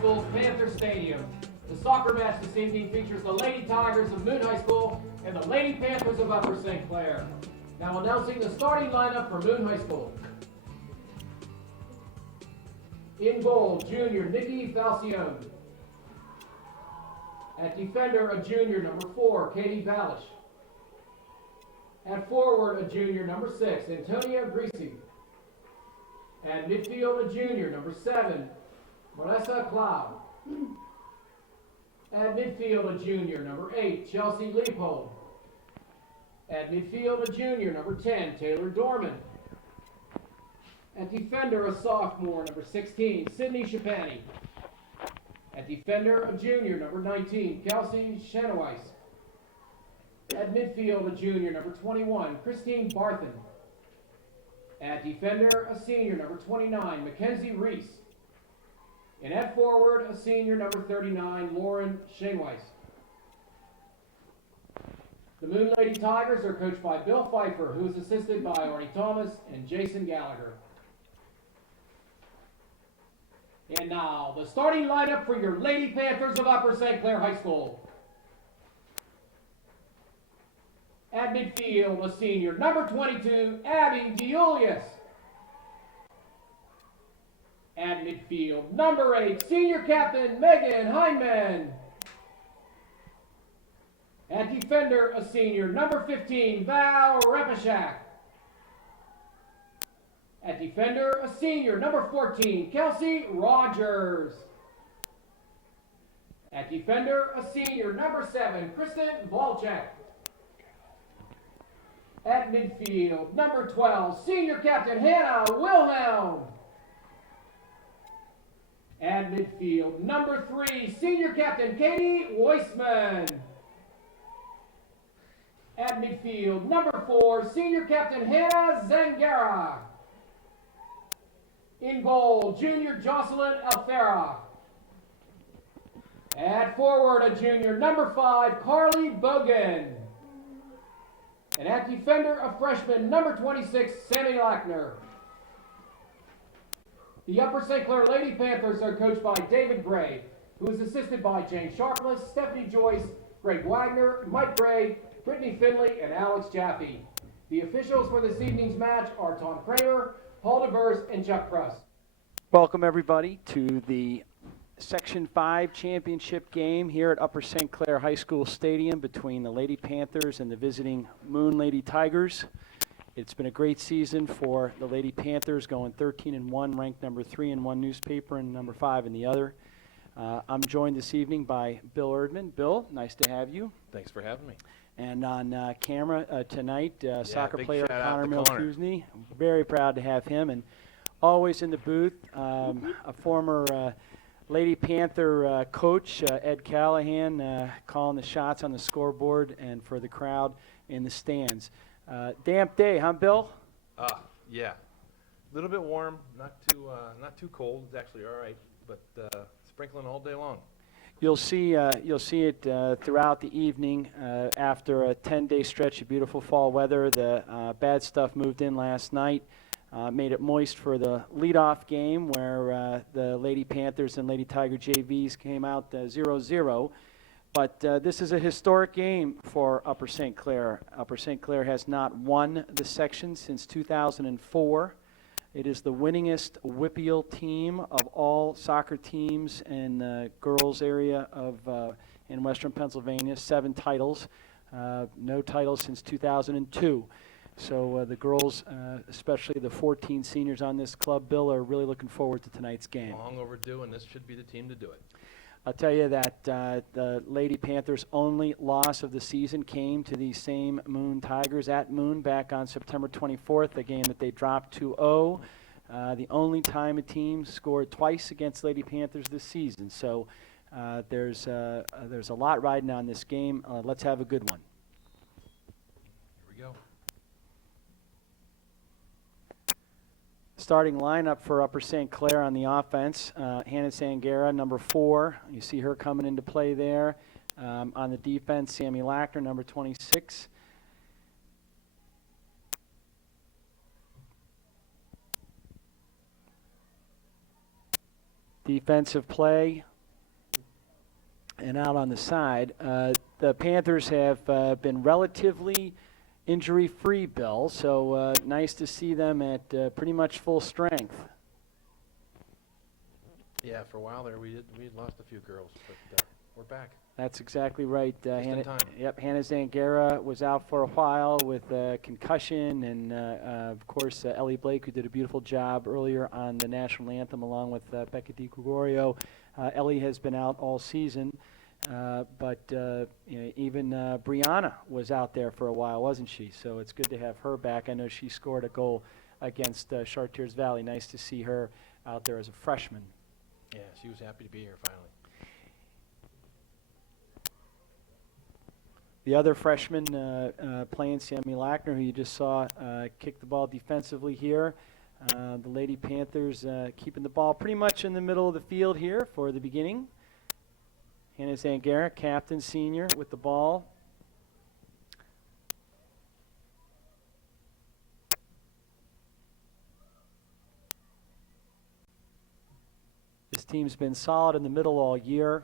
School's Panther Stadium. The soccer match this evening features the Lady Tigers of Moon High School and the Lady Panthers of Upper St. Clair. Now announcing the starting lineup for Moon High School. In goal, junior Nikki Falcione. At defender, a junior, number 4, Katie Valish. At forward, a junior, number 6, Antonia Greasy. At midfield, a junior, number 7, Melissa Cloud. At midfield, a junior, number 8, Chelsea Leopold. At midfield, a junior, number 10, Taylor Dorman. At defender, a sophomore, number 16, Sydney Shapani. At defender, a junior, number 19, Kelsey Shanawise. At midfield, a junior, number 21, Christine Barthen. At defender, a senior, number 29, Mackenzie Reese. And at forward, a senior, number 39, Lauren Shaneweiss. The Moon Lady Tigers are coached by Bill Pfeiffer, who is assisted by Arnie Thomas and Jason Gallagher. And now, the starting lineup for your Lady Panthers of Upper St. Clair High School. At midfield, a senior, number 22, Abby DeJulius. At midfield, number 8, senior captain, Megan Heineman. At defender, a senior, number 15, Val Repashak. At defender, a senior, number 14, Kelsey Rogers. At defender, a senior, number 7, Kristen Volchek. At midfield, number 12, senior captain, Hannah Wilhelm. At midfield, number 3, senior captain, Katie Weissman. At midfield, number 4, senior captain, Hannah Zangara. In goal, junior Jocelyn Alfera. At forward, a junior, number 5, Carly Bogan. And at defender, a freshman, number 26, Sammy Lackner. The Upper St. Clair Lady Panthers are coached by David Gray, who is assisted by Jane Sharpless, Stephanie Joyce, Greg Wagner, Mike Gray, Brittany Finley, and Alex Jaffe. The officials for this evening's match are Tom Kramer, Paul DeVers, and Chuck Pruss. Welcome everybody to the Section 5 championship game here at Upper St. Clair High School Stadium between the Lady Panthers and the visiting Moon Lady Tigers. It's been a great season for the Lady Panthers, going 13-1, ranked number 3 in one newspaper and number 5 in the other. I'm joined this evening by Bill Erdman. Bill, nice to have you. Thanks for having me. And on camera tonight, soccer big player shout out Connor to Connor. Milkuzny. Very proud to have him. And always in the booth, a former Lady Panther coach, Ed Callahan, calling the shots on the scoreboard and for the crowd in the stands. Damp day, huh, Bill? Yeah. A little bit warm, not too cold. It's actually all right, but sprinkling all day long. You'll see it throughout the evening. After a 10-day stretch of beautiful fall weather, the bad stuff moved in last night, made it moist for the leadoff game where the Lady Panthers and Lady Tiger JVs came out 0-0. But this is a historic game for Upper St. Clair. Upper St. Clair has not won the section since 2004. It is the winningest WPIAL team of all soccer teams in the girls area of in Western Pennsylvania. 7 titles, no titles since 2002. So the girls, especially the 14 seniors on this club, Bill, are really looking forward to tonight's game. Long overdue, and this should be the team to do it. I'll tell you that the Lady Panthers' only loss of the season came to these same Moon Tigers at Moon back on September 24th, a game that they dropped 2-0. The only time a team scored twice against Lady Panthers this season. So there's a lot riding on this game. Let's have a good one. Here we go. Starting lineup for Upper St. Clair on the offense, Hannah Zangara, number 4. You see her coming into play there. On the defense, Sammy Lackner, number 26. Defensive play, and out on the side. The Panthers have been relatively injury-free, Bill, so nice to see them at pretty much full strength. Yeah, for a while there, we had lost a few girls, but we're back. That's exactly right. Just in time. Yep, Hannah Zangara was out for a while with concussion, and of course Ellie Blake, who did a beautiful job earlier on the national anthem along with Becca Di Gregorio. Ellie has been out all season, but even Brianna was out there for a while, wasn't she? So it's good to have her back. I know she scored a goal against Chartiers Valley. Nice to see her out there as a freshman. Yeah, she was happy to be here finally. The other freshman playing, Sammy Lackner, who you just saw kick the ball defensively here. The Lady Panthers keeping the ball pretty much in the middle of the field here for the beginning. Hannah Zangara, captain, senior, with the ball. This team's been solid in the middle all year,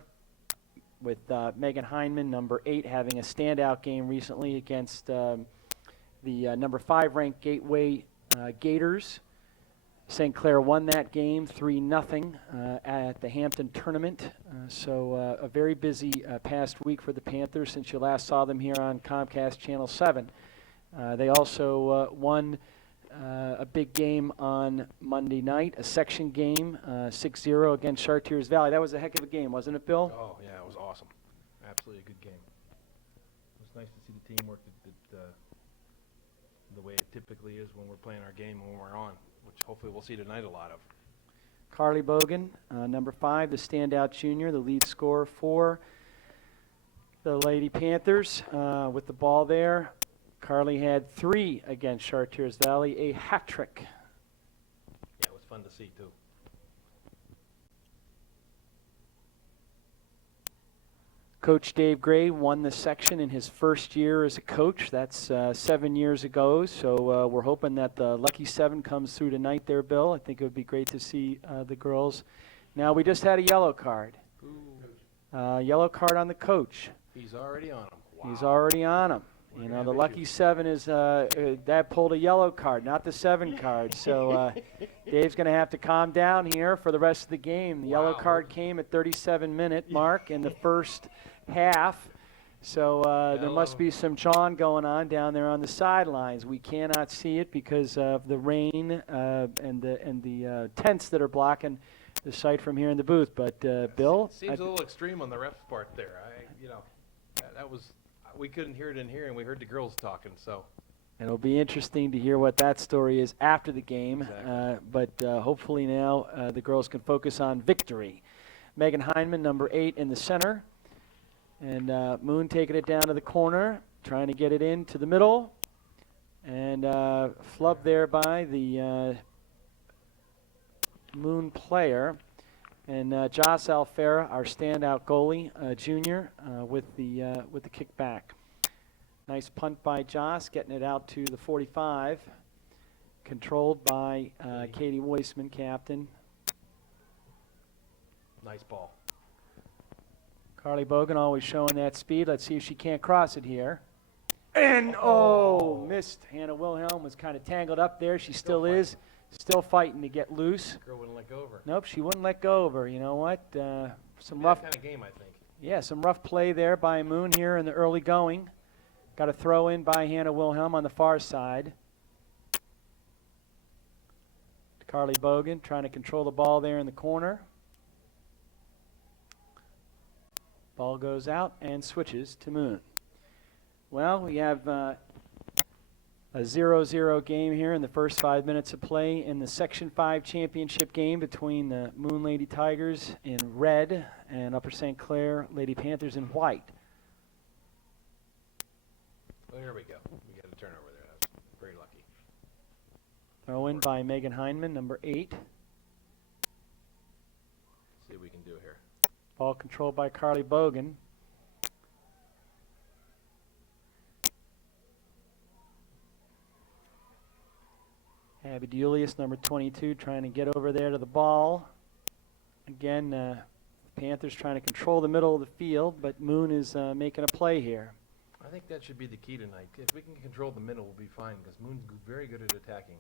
with Megan Heineman, number 8, having a standout game recently against the number 5 ranked Gateway Gators. St. Clair won that game 3-0 at the Hampton tournament. So a very busy past week for the Panthers since you last saw them here on Comcast Channel 7. They also won a big game on Monday night, a section game, 6-0 against Chartiers Valley. That was a heck of a game, wasn't it, Bill? Oh, yeah, it was awesome. Absolutely a good game. It was nice to see the teamwork the way it typically is when we're playing our game when we're on, which hopefully we'll see tonight a lot of. Carly Bogan, number 5, the standout junior, the lead scorer for the Lady Panthers with the ball there. Carly had 3 against Chartiers Valley, a hat trick. Yeah, it was fun to see, too. Coach Dave Gray won the section in his first year as a coach. That's 7 years ago, so we're hoping that the Lucky 7 comes through tonight there, Bill. I think it would be great to see the girls. Now, we just had a yellow card. Yellow card on the coach. He's already on him. Wow. He's already on him. You know, the Lucky 7 is, that pulled a yellow card, not the 7 card. So Dave's going to have to calm down here for the rest of the game. The yellow card came at 37-minute mark in the first half. So there must be some jawing going on down there on the sidelines. We cannot see it because of the rain and the tents that are blocking the sight from here in the booth. But Bill? Seems a little extreme on the ref's part there. That was... We couldn't hear it in here, and we heard the girls talking, so. It'll be interesting to hear what that story is after the game. Exactly. But hopefully now the girls can focus on victory. Megan Heineman, number 8 in the center. And Moon taking it down to the corner, trying to get it into the middle. And flubbed there by the Moon player. And Joss Alfera, our standout goalie, junior, with the kickback. Nice punt by Joss, getting it out to the 45. Controlled by Katie Weissman, captain. Nice ball. Carly Bogan always showing that speed. Let's see if she can't cross it here. And, missed. Hannah Wilhelm was kind of tangled up there. She still is. Still fighting to get loose. The girl wouldn't let go of her. Nope, she wouldn't let go of her. You know what? Some That rough kind of game, I think. Yeah, some rough play there by Moon here in the early going. Got a throw in by Hannah Wilhelm on the far side. Carly Bogan trying to control the ball there in the corner. Ball goes out and switches to Moon. Well, we have a 0-0 game here in the first 5 minutes of play in the Section 5 championship game between the Moon Lady Tigers in red and Upper St. Clair Lady Panthers in white. Well, here we go. We got a turnover there. That's very lucky. Throw in by Megan Heineman, number 8. See what we can do here. Ball controlled by Carly Bogan. Abby Julius, number 22, trying to get over there to the ball. Again, Panthers trying to control the middle of the field, but Moon is making a play here. I think that should be the key tonight. If we can control the middle, we'll be fine because Moon's very good at attacking.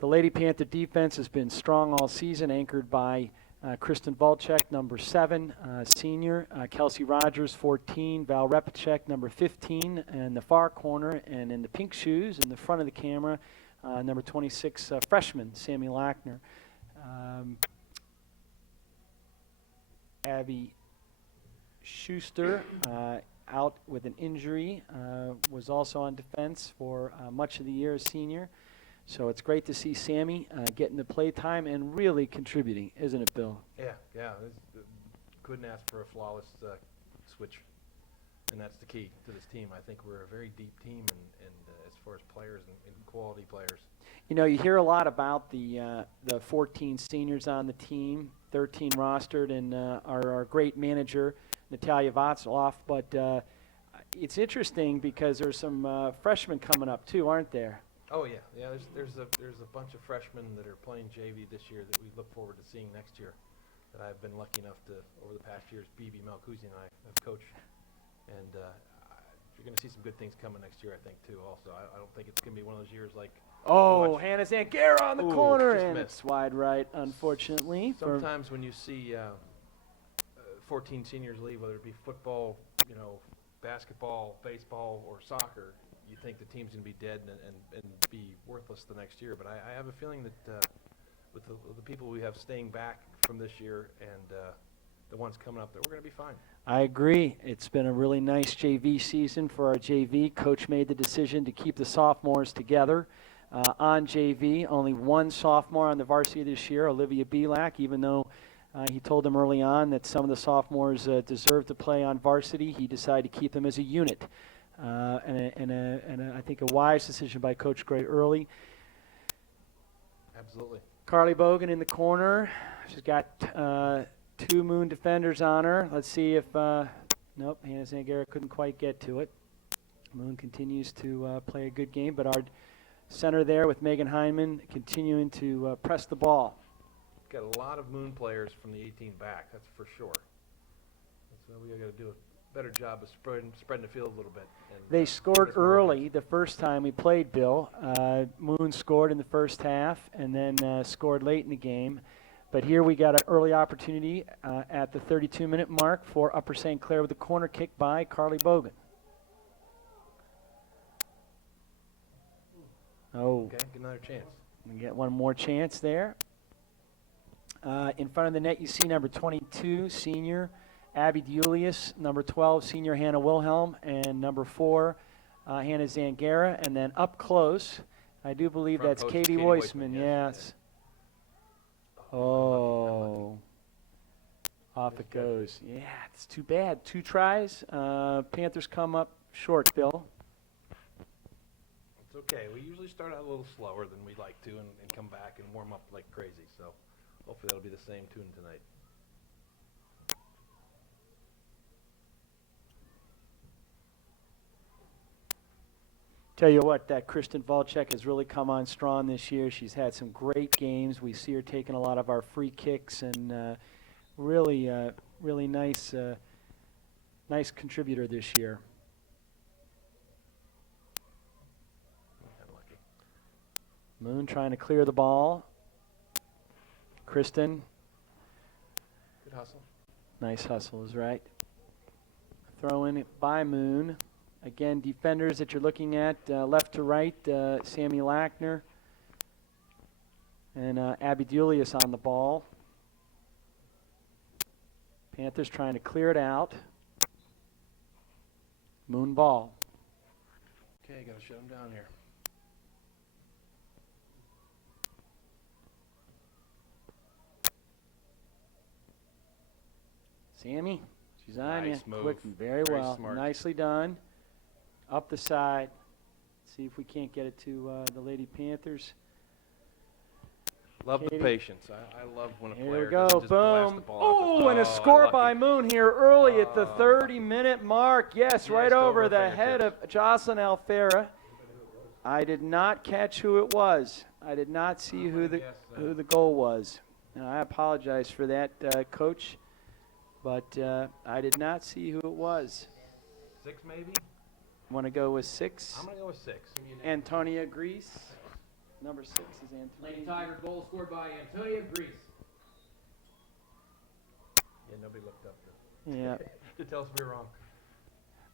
The Lady Panther defense has been strong all season, anchored by Kristen Volchek, number 7, senior, Kelsey Rogers, 14, Val Repacek, number 15, in the far corner, and in the pink shoes in the front of the camera, number 26, freshman, Sammy Lackner. Abby Schuster, out with an injury, was also on defense for much of the year as senior. So it's great to see Sammy getting the play time and really contributing, isn't it, Bill? Yeah. Couldn't ask for a flawless switch, and that's the key to this team. I think we're a very deep team, and as far as players and quality players. You know, you hear a lot about the 14 seniors on the team, 13 rostered, and our great manager, Natalia Vatsloff. But it's interesting because there's some freshmen coming up too, aren't there? Oh yeah. There's a bunch of freshmen that are playing JV this year that we look forward to seeing next year. That I've been lucky enough to over the past years. Bibi Malkuzi and I have coached, and you're going to see some good things coming next year. I think too. Also, I don't think it's going to be one of those years like. Oh, Hannah Zangara on the corner, just and missed. it's wide right, unfortunately. Sometimes when you see 14 seniors leave, whether it be football, basketball, baseball, or soccer, you think the team's going to be dead and be worthless the next year. But I have a feeling that with the people we have staying back from this year and the ones coming up, that we're going to be fine. I agree. It's been a really nice JV season for our JV. Coach made the decision to keep the sophomores together on JV. Only one sophomore on the varsity this year, Olivia Belak, even though he told them early on that some of the sophomores deserved to play on varsity. He decided to keep them as a unit. And I think a wise decision by Coach Gray early. Absolutely. Carly Bogan in the corner. She's got 2 Moon defenders on her. Let's see if, nope, Hannah Zangara couldn't quite get to it. Moon continues to play a good game, but our center there with Megan Heineman continuing to press the ball. Got a lot of Moon players from the 18 back, that's for sure. So we got to do a better job of spreading the field a little bit. And, They scored get more early the first time we played, Bill. Moon scored in the first half and then scored late in the game. But here we got an early opportunity at the 32-minute mark for Upper St. Clair with a corner kick by Carly Bogan. Oh, Okay, get another chance. we get one more chance there. In front of the net, you see number 22, senior Abby Julius, number 12, senior Hannah Wilhelm, and number 4, Hannah Zangara. And then up close, I do believe Front that's post, Katie Katie Weissman, Weissman, yes. Oh, off it goes. Yeah, it's too bad. 2 tries. Panthers come up short, Bill. It's okay. We usually start out a little slower than we like to and come back and warm up like crazy. So hopefully that'll be the same tune tonight. Tell you what, that Kristen Volchek has really come on strong this year. She's had some great games. We see her taking a lot of our free kicks and really nice contributor this year. Unlucky. Moon trying to clear the ball. Kristen, Good hustle. nice hustle is right. Throw in it by Moon. Again, defenders that you're looking at, left to right, Sammy Lackner and Abby Julius on the ball. Panthers trying to clear it out. Moon ball. Okay, got to shut him down here. Sammy, she's on Nice you. move. Quick and very Very well. smart. Nicely done. Up the side. See if we can't get it to the Lady Panthers. Love Katie. the patience. I love when a Here player we go. doesn't just blast the Boom. ball out the- Oh, and a score unlucky. by Moon here early at the Oh. 30-minute mark. Yes, right Just over over the head of fingertips. Jocelyn Alfera. I did not catch who it was. I did not see I'm who gonna guess, the goal was. Now, I apologize for that, Coach, but I did not see who it was. 6 maybe? Want to go with 6? I'm going to go with 6. Antonia Grease. Number 6 is Lady Antonia. Tiger goal scored by Antonia Grease. Yeah, nobody looked up Yeah. to tell us we were wrong.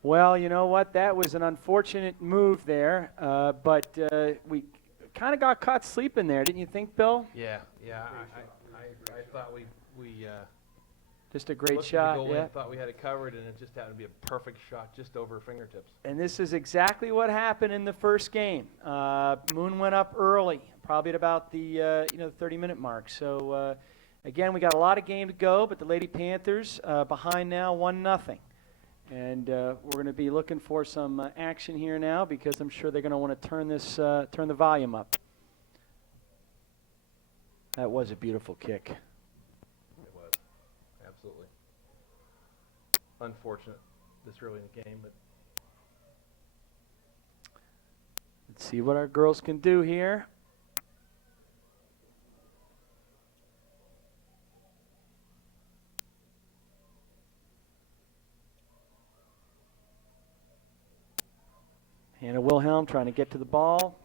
Well, you know what? That was an unfortunate move there, but we kind of got caught sleeping there, didn't you think, Bill? Yeah, I thought we Just a great looked at shot, the goalie yeah. and thought we had it covered, and it just happened to be a perfect shot just over her fingertips. And this is exactly what happened in the first game. Moon went up early, probably at about the 30-minute mark. So again, we got a lot of game to go, but the Lady Panthers behind now 1-0. And we're going to be looking for some action here now because I'm sure they're going to want to turn the volume up. That was a beautiful kick. It was, absolutely. Unfortunate this early in the game, but Let's see what our girls can do here. Hannah Wilhelm trying to get to the ball.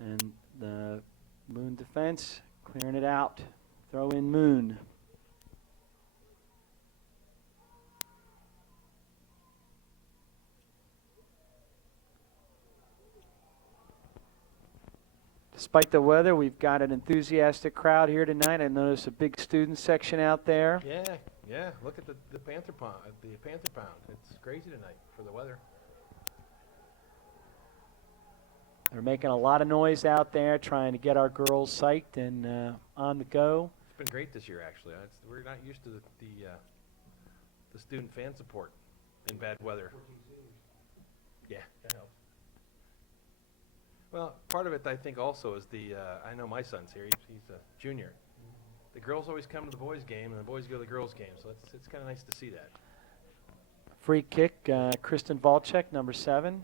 And the Moon defense clearing it out. Throw in Moon. Despite the weather, we've got an enthusiastic crowd here tonight. I notice a big student section out there. yeah, look at the Panther Pound. The Panther Pound. It's crazy tonight for the weather. They're making a lot of noise out there, trying to get our girls psyched and on the go. It's been great this year, actually. We're not used to the student fan support in bad weather. Yeah, that helps. Well, part of it, I think, also is I know my son's here. He's a junior. The girls always come to the boys' game, and the boys go to the girls' game. So it's kind of nice to see that. Free kick, Kristen Volchek, number 7.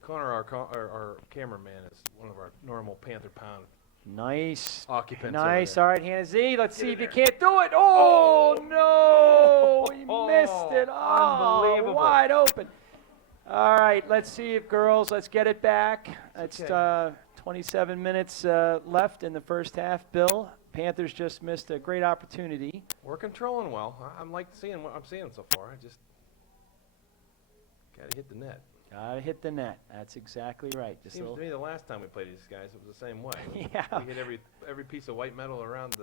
Connor, our cameraman, is one of our normal Panther Pound Nice. occupants. Nice. Over All right, Hannah Z. Let's see if in you there. can't do it. Oh, no. You missed it. Oh, Unbelievable. wide open. All right, let's see if girls, let's get it back. It's okay. 27 minutes left in the first half. Bill, Panthers just missed a great opportunity. We're controlling well. I'm like seeing what I'm seeing so far. I just got to hit the net. Gotta hit the net. That's exactly right. Just a Seems little- to me the last time we played these guys, it was the same way. Yeah. We hit every piece of white metal around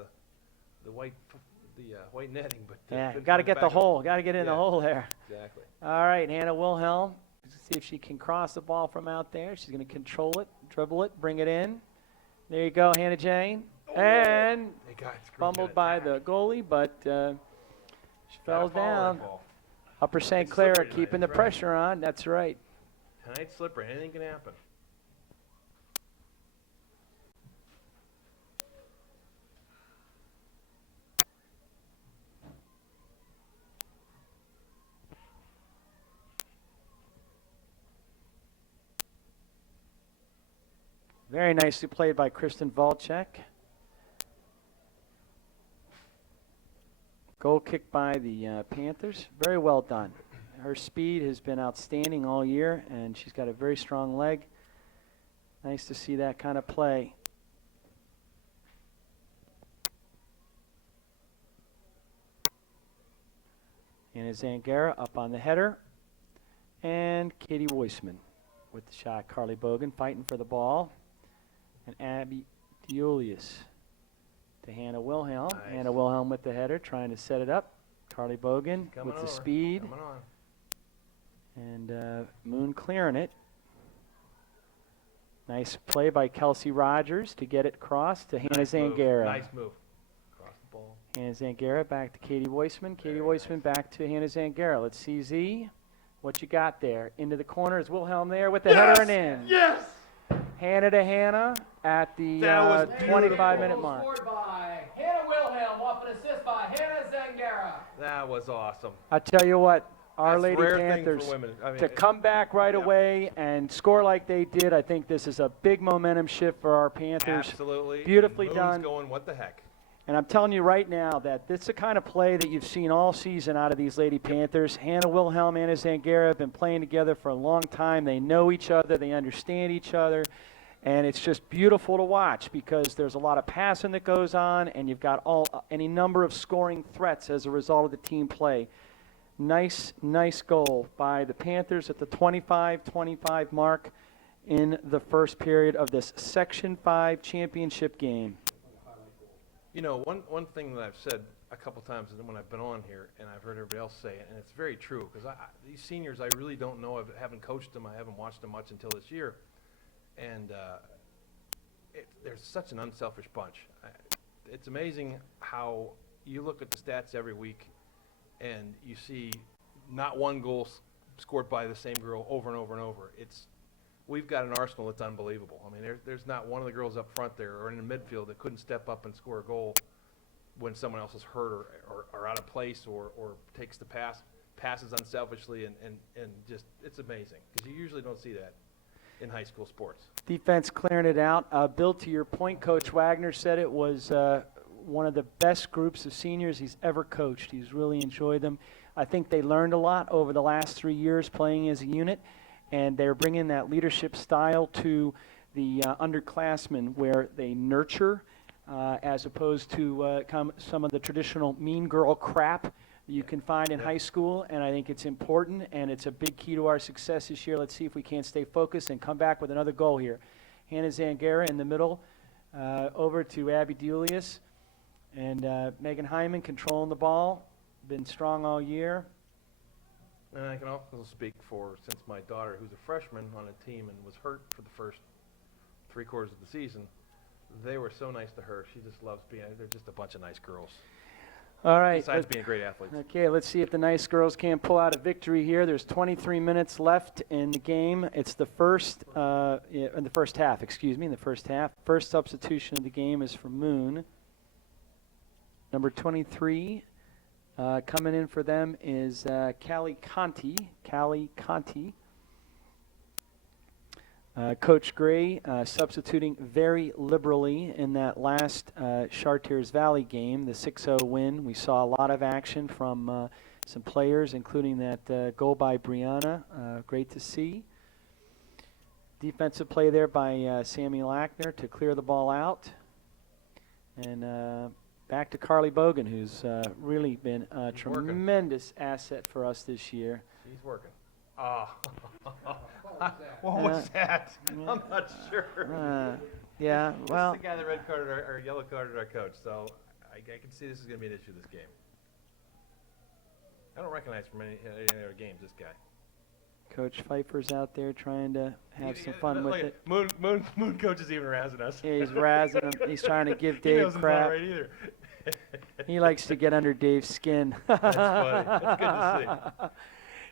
the white netting, but Yeah, couldn't got to find get it the back up. hole. Got to get in the Yeah. hole there. Exactly. All right, Hannah Wilhelm. Let's see if she can cross the ball from out there. She's going to control it, dribble it, bring it in. There you go, Hannah Jane. And They got screwed fumbled at by it. the goalie, but she Gotta fell follow that down. ball. Upper St. It's Clair slippery tonight, keeping the that's right. pressure on. That's right. Tonight's slippery. Anything can happen. Very nicely played by Kristen Volchek. Goal kick by the Panthers. Very well done. Her speed has been outstanding all year, and she's got a very strong leg. Nice to see that kind of play. Anna Zangara up on the header. And Katie Weissman with the shot. Carly Bogan fighting for the ball. And Abby Diolius to Hannah Wilhelm. Nice. Hannah Wilhelm with the header, trying to set it up. Carly Bogan Coming with the over. speed. Coming on. And Moon clearing it. Nice play by Kelsey Rogers to get it crossed to Hannah Nice move. Zangara. Nice move. Cross the ball. Hannah Zangara back to Katie Weissman. Katie Very Weissman back to Hannah Zangara. Let's see, Z, what you got there. Into the corner is Wilhelm there with the header and in. Yes! Hannah to Hannah at the That was 25-minute Goal mark. scored by Hannah Wilhelm off an assist by Hannah Zangara. That was awesome. I tell you what, Our That's a Lady rare Panthers thing for women. I mean, to come back right yeah. away and score like they did. I think this is a big momentum shift for our Panthers. Absolutely. Beautifully and done. Moon's going, what the heck? And I'm telling you right now that this is the kind of play that you've seen all season out of these Lady Panthers. Hannah Wilhelm, Anna Zangara have been playing together for a long time. They know each other. They understand each other. And it's just beautiful to watch because there's a lot of passing that goes on, and you've got any number of scoring threats as a result of the team play. Nice goal by the Panthers at the 25-25 mark in the first period of this Section 5 championship game. You know, one thing that I've said a couple times when I've been on here, and I've heard everybody else say it, and it's very true, because these seniors, I really don't know. I haven't coached them. I haven't watched them much until this year. And they're such an unselfish bunch. It's amazing how you look at the stats every week, and you see not one goal scored by the same girl over and over and over. We've got an arsenal that's unbelievable. I mean, there's not one of the girls up front there or in the midfield that couldn't step up and score a goal when someone else is hurt or out of place or takes the passes unselfishly, and just it's amazing because you usually don't see that in high school sports. Defense clearing it out. Bill, to your point, Coach Wagner said it was one of the best groups of seniors he's ever coached. He's really enjoyed them. I think they learned a lot over the last 3 years playing as a unit, and they're bringing that leadership style to the underclassmen where they nurture as opposed to some of the traditional mean girl crap you can find in high school, and I think it's important, and it's a big key to our success this year. Let's see if we can't stay focused and come back with another goal here. Hannah Zangara in the middle, over to Abby Deulius, and Megan Hyman controlling the ball. Been strong all year. And I can also speak for, since my daughter, who's a freshman on a team and was hurt for the first 3 quarters of the season, they were so nice to her. She just loves being, they're just a bunch of nice girls. All right. Besides being great athletes. Okay, let's see if the nice girls can pull out a victory here. There's 23 minutes left in the game. It's the first, in the first half, in the first half. First substitution of the game is for Moon. Number 23, coming in for them is Callie Conti. Coach Gray substituting very liberally in that last Chartiers Valley game, the 6-0 win. We saw a lot of action from some players, including that goal by Brianna. Great to see. Defensive play there by Sammy Lackner to clear the ball out. And back to Carly Bogan, who's really been a tremendous asset for us this year. She's working. What was that? I'm not sure. Yeah, well. This is the guy that red carded or yellow carded our coach, so I can see this is going to be an issue this game. I don't recognize from any other games this guy. Coach Pfeiffer's out there trying to have some fun with it. Moon coach is even razzing us. Yeah, he's razzing him. He's trying to give Dave he knows crap. Not right either. He likes to get under Dave's skin. That's funny. That's good to see.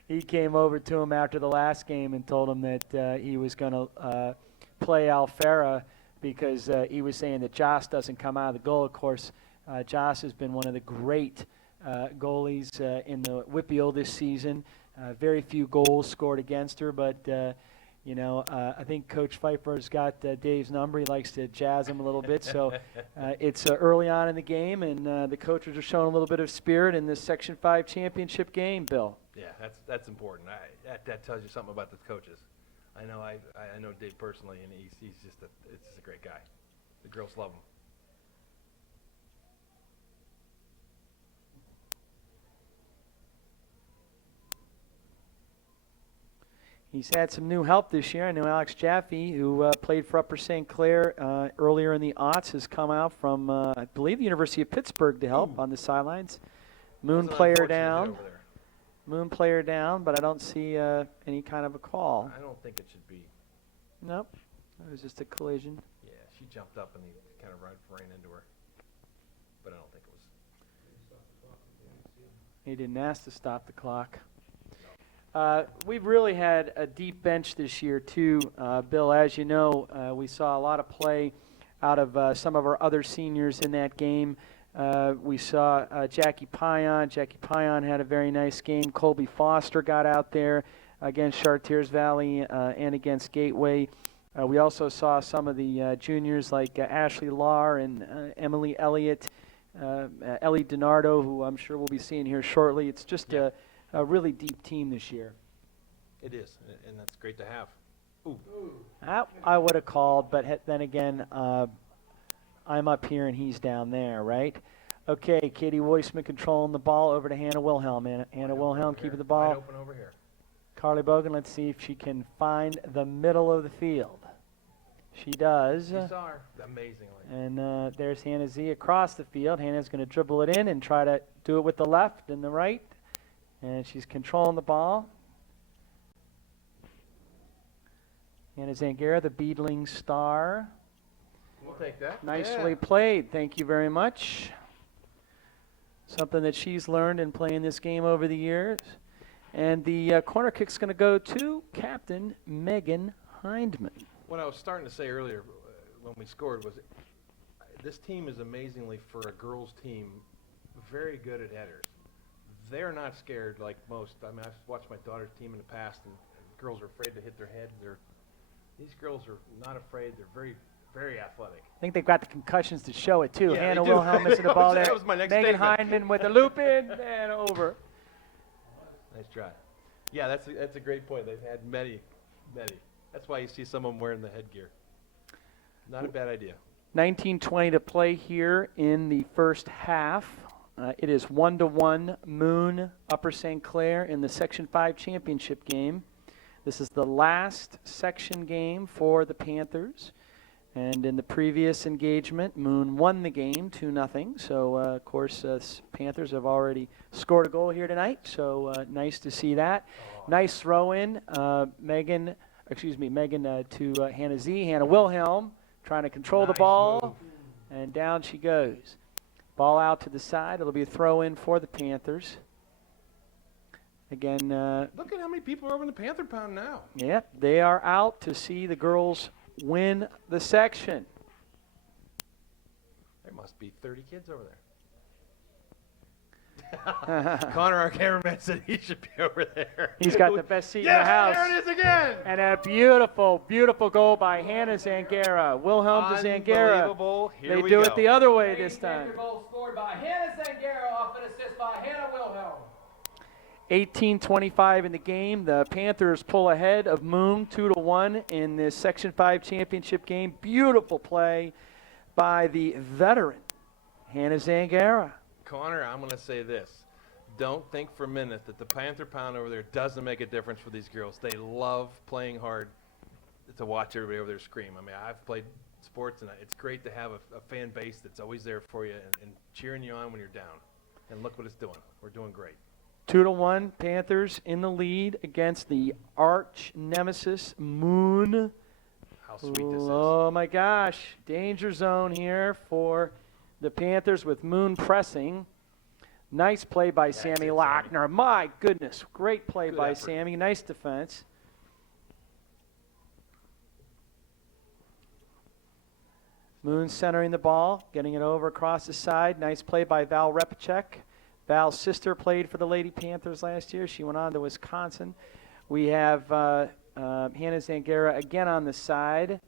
He came over to him after the last game and told him that he was going to play Alfera because he was saying that Joss doesn't come out of the goal. Of course, Joss has been one of the great goalies in the WPIAL this season. Very few goals scored against her, but I think Coach Pfeiffer's got Dave's number. He likes to jazz him a little bit. So it's early on in the game, and the coaches are showing a little bit of spirit in this Section 5 championship game, Bill. Yeah, that's important. That tells you something about the coaches. I know Dave personally, and he's just a great guy. The girls love him. He's had some new help this year. I know Alex Jaffe, who played for Upper St. Clair earlier in the aughts, has come out from, I believe, the University of Pittsburgh to help on the sidelines. Moon player down. Moon player down, but I don't see any kind of a call. I don't think it should be. Nope. It was just a collision. Yeah, she jumped up and he kind of ran into her. But I don't think it was. He didn't ask to stop the clock. We've really had a deep bench this year, too, Bill. As you know, we saw a lot of play out of some of our other seniors in that game. We saw Jackie Payan. Jackie Payan had a very nice game. Colby Foster got out there against Chartiers Valley and against Gateway. We also saw some of the juniors like Ashley Lahr and Emily Elliott, Ellie DiNardo, who I'm sure we'll be seeing here shortly. It's just a really deep team this year. It is, and that's great to have. Ooh. I would have called, but then again, I'm up here and he's down there, right? Okay, Katie Weissman controlling the ball over to Hannah Wilhelm. Hannah Wilhelm keeping the ball. Wide open over here. Carly Bogan, let's see if she can find the middle of the field. She does. You saw her amazingly. And there's Hannah Z across the field. Hannah's going to dribble it in and try to do it with the left and the right. And she's controlling the ball. Hannah Zangara, the Beadling star. We'll take that. Nicely played. Thank you very much. Something that she's learned in playing this game over the years. And the corner kick's going to go to Captain Megan Hindman. What I was starting to say earlier when we scored was this team is amazingly, for a girls' team, very good at headers. They're not scared like most. I mean, I've watched my daughter's team in the past, and girls are afraid to hit their head. These girls are not afraid. They're very, very athletic. I think they've got the concussions to show it, too. Yeah, Hannah they do. Wilhelm missing the ball there. That was my next Megan statement. Hindman with the loop in and over. Nice try. Yeah, that's a great point. They've had many. That's why you see some of them wearing the headgear. Not a bad idea. 19:20 to play here in the first half. It is 1-1 Moon Upper St. Clair in the Section 5 championship game. This is the last section game for the Panthers. And in the previous engagement, Moon won the game 2-0. So, of course, Panthers have already scored a goal here tonight. So, nice to see that. Nice throw in. Megan to Hannah Z. Hannah Wilhelm trying to control the ball. Move. And down she goes. Ball out to the side. It'll be a throw in for the Panthers. Again, Look at how many people are over in the Panther Pound now. yep, they are out to see the girls win the section. There must be 30 kids over there. Connor, our cameraman, said he should be over there. He's got the best seat in the house. There it is again. And a beautiful, beautiful goal by Hannah Zangara. Wilhelm to Zangara. Unbelievable. Here They we do go. it the other way this time. Goal scored by Hannah Zangara off an assist by Hannah Wilhelm. 18:25 in the game. The Panthers pull ahead of Moon 2-1 in this Section 5 championship game. Beautiful play by the veteran, Hannah Zangara. Connor, I'm going to say this. Don't think for a minute that the Panther Pound over there doesn't make a difference for these girls. They love playing hard to watch everybody over there scream. I mean, I've played sports, and it's great to have a fan base that's always there for you and cheering you on when you're down. And look what it's doing. We're doing great. 2-1 Panthers in the lead against the arch nemesis Moon. How sweet this is. Oh my gosh, danger zone here for the Panthers with Moon pressing. Nice play by Sammy it, Lochner. My goodness, great play Good by effort. Sammy. Nice defense. Moon centering the ball, getting it over across the side. Nice play by Val Repacek. Val's sister played for the Lady Panthers last year. She went on to Wisconsin. We have Hannah Zangara again on the side.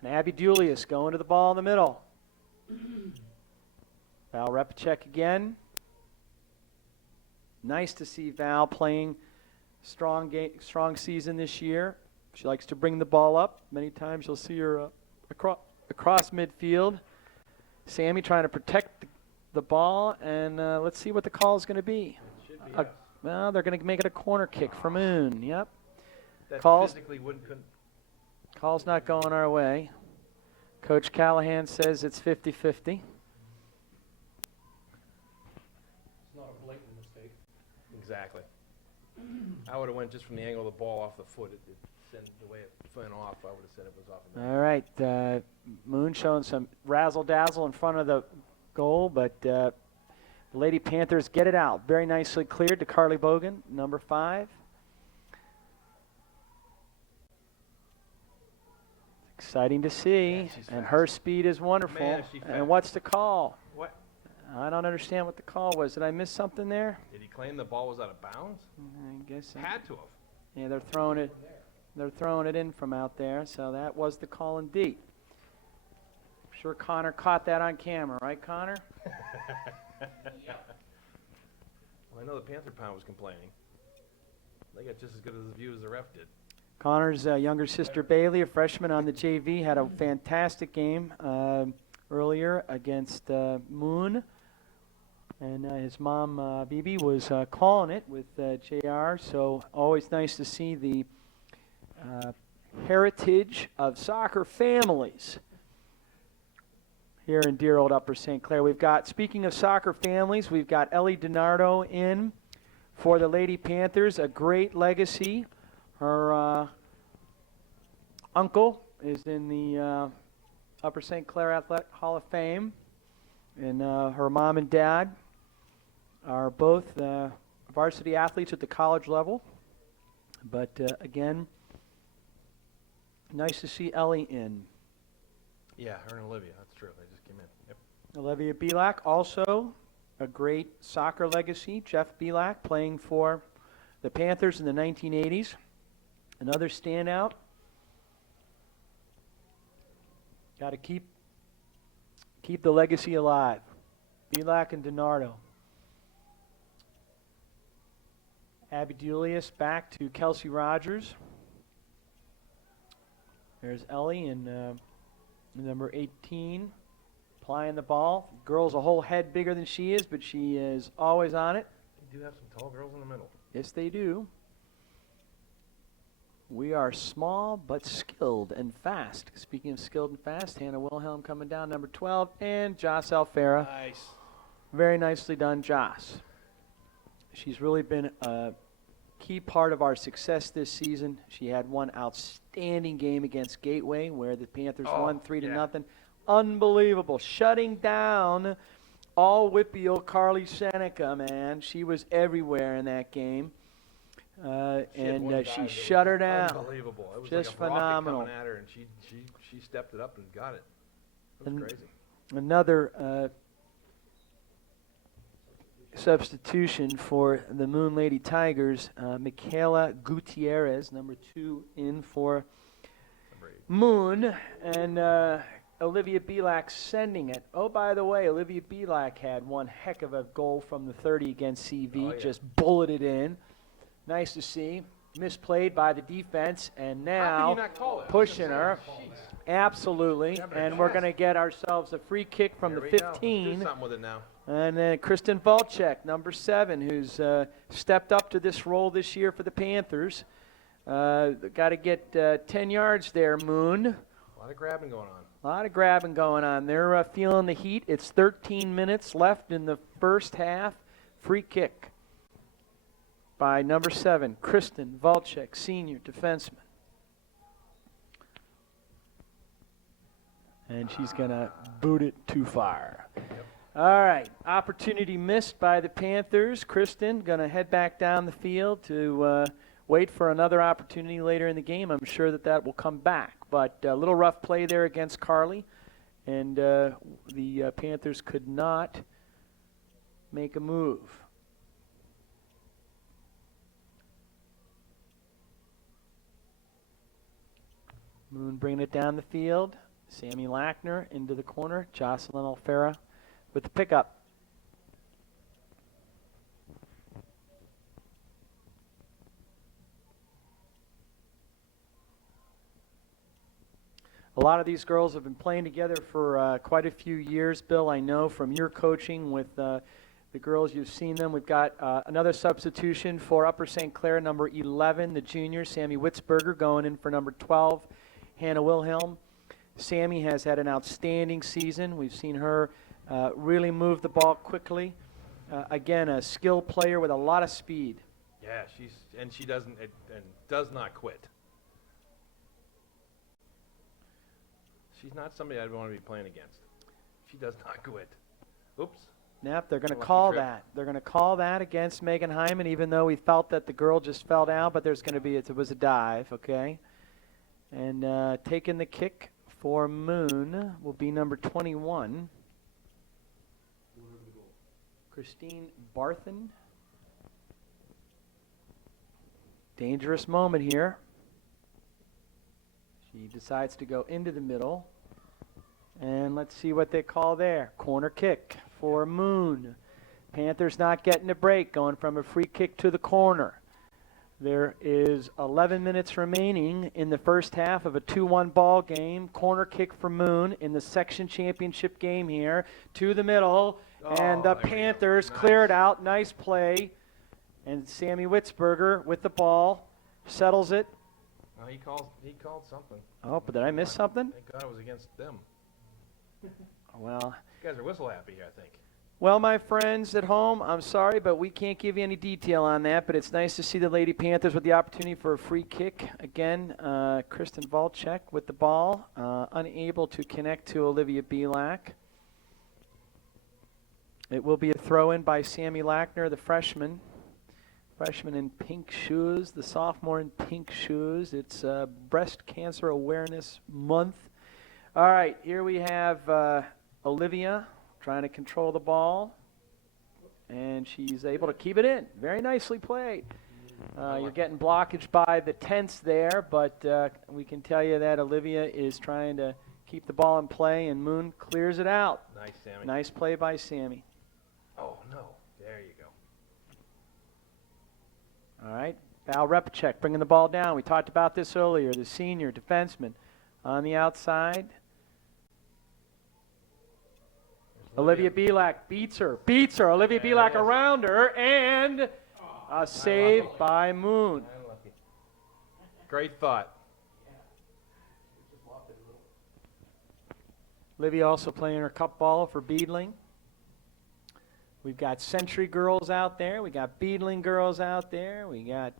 And Abby Julius going to the ball in the middle. Val Repacek again. Nice to see Val playing strong season this year. She likes to bring the ball up. Many times you'll see her across midfield. Sammy trying to protect the ball, and let's see what the call is going to be. It should be, yes. Well, they're going to make it a corner kick for Moon. Yep. That calls. physically couldn't. Call's not going our way. Coach Callahan says it's 50-50. It's not a blatant mistake. Exactly. I would have went just from the angle of the ball off the foot. It sent the way it went off. I would have said it was off. All right. Moon showing some razzle-dazzle in front of the goal, but the Lady Panthers get it out. Very nicely cleared to Carly Bogan, number 5. Exciting to see. Yeah, she's And fast. her speed is wonderful. Man, is she fast. And what's the call? What? I don't understand what the call was. Did I miss something there? Did he claim the ball was out of bounds? I guess so. Had to have. Yeah, they're throwing it. They're throwing it in from out there, so that was the call indeed. I'm sure Connor caught that on camera, right, Connor? Well, I know the Panther Pound was complaining. They got just as good as a view as the ref did. Connor's younger sister Bailey, a freshman on the JV, had a fantastic game earlier against Moon. And his mom, Bibi, was calling it with JR. So always nice to see the heritage of soccer families here in dear old Upper St. Clair. We've got, speaking of soccer families, we've got Ellie DiNardo in for the Lady Panthers, a great legacy. Her uncle is in the Upper St. Clair Athletic Hall of Fame, and her mom and dad are both varsity athletes at the college level. But again, nice to see Ellie in. Yeah, her and Olivia. That's true. They just came in. Yep. Olivia Belak, also a great soccer legacy. Jeff Belak playing for the Panthers in the 1980s. Another standout. Got to keep the legacy alive. Belak and DiNardo. Abby Julius back to Kelsey Rogers. There's Ellie and number 18 plying the ball. Girl's a whole head bigger than she is, but she is always on it. They do have some tall girls in the middle. Yes, they do. We are small but skilled and fast. Speaking of skilled and fast, Hannah Wilhelm coming down, number 12, and Joss Alfera. Nice. Very nicely done, Joss. She's really been a key part of our success this season. She had one outstanding game against Gateway where the Panthers won 3-0. Unbelievable. Shutting down all Whitfield Carly Seneca, man. She was everywhere in that game. She shut her down. Unbelievable. It was Just like a rocket phenomenal. coming at her, and she stepped it up and got it. It was crazy. Another substitution for the Moon Lady Tigers, Michaela Gutierrez, number 2, in for Number 8. Moon, and Olivia Belak sending it. Oh, by the way, Olivia Belak had one heck of a goal from the 30 against CV, Oh, yeah. just bulleted in. Nice to see. Misplayed by the defense, and How can now you not call it? pushing her. Jeez. Absolutely. Yeah, but And it we're has. going to get ourselves a free kick from There the we go. 15. Do something with it now. And then Kristen Volchek, number 7, who's stepped up to this role this year for the Panthers. Got to get 10 yards there, Moon. A lot of grabbing going on. A lot of grabbing going on. They're feeling the heat. It's 13 minutes left in the first half. Free kick by number 7, Kristen Volchek, senior defenseman. And she's going to boot it too far. All right, opportunity missed by the Panthers. Kristen going to head back down the field to wait for another opportunity later in the game. I'm sure that will come back. But a little rough play there against Carly, and the Panthers could not make a move. Moon bringing it down the field. Sammy Lackner into the corner. Jocelyn Alfera with the pickup. A lot of these girls have been playing together for quite a few years, Bill. I know from your coaching with the girls, you've seen them. We've got another substitution for Upper St. Clair, number 11, the junior, Sammy Witzberger, going in for number 12, Hannah Wilhelm. Sammy has had an outstanding season. We've seen her really move the ball quickly. Again, a skilled player with a lot of speed. Yeah, she doesn't and does not quit. She's not somebody I'd want to be playing against. She does not quit. Oops. Yep, they're going to Lucky call trip. that. They're going to call that against Megan Hyman, even though we felt that the girl just fell down, but there's going to be, it was a dive, okay? And taking the kick for Moon will be number 21. Christine Barthen. Dangerous moment here. She decides to go into the middle. And let's see what they call there. Corner kick for Moon. Panthers not getting a break, going from a free kick to the corner. There is 11 minutes remaining in the first half of a 2-1 ball game. Corner kick for Moon in the section championship game here. To the middle, and the there we go. Panthers Nice. clear it out. Nice play. And Sammy Witzberger with the ball settles it. No, he called something. Oh, but did I miss something? Thank God it was against them. Well, You guys are whistle happy here, I think. Well, my friends at home, I'm sorry, but we can't give you any detail on that. But it's nice to see the Lady Panthers with the opportunity for a free kick. Again, Kristen Volchek with the ball, unable to connect to Olivia Belak. It will be a throw-in by Sammy Lackner, the freshman. Freshman in pink shoes, the sophomore in pink shoes. It's Breast Cancer Awareness Month. All right, here we have Olivia trying to control the ball, and she's able to keep it in. Very nicely played. You're getting blockage by the tents there, but we can tell you that Olivia is trying to keep the ball in play, and Moon clears it out. Nice, Sammy. Nice play by Sammy. Oh, no. There you go. All right, Val Repchek bringing the ball down. We talked about this earlier, the senior defenseman on the outside. Olivia Belak beats her. Olivia There it Belak is. around her, and a save by Moon. Unlucky. Great thought. Olivia also playing her cup ball for Beadling. We've got Century girls out there. We got Beadling girls out there. We got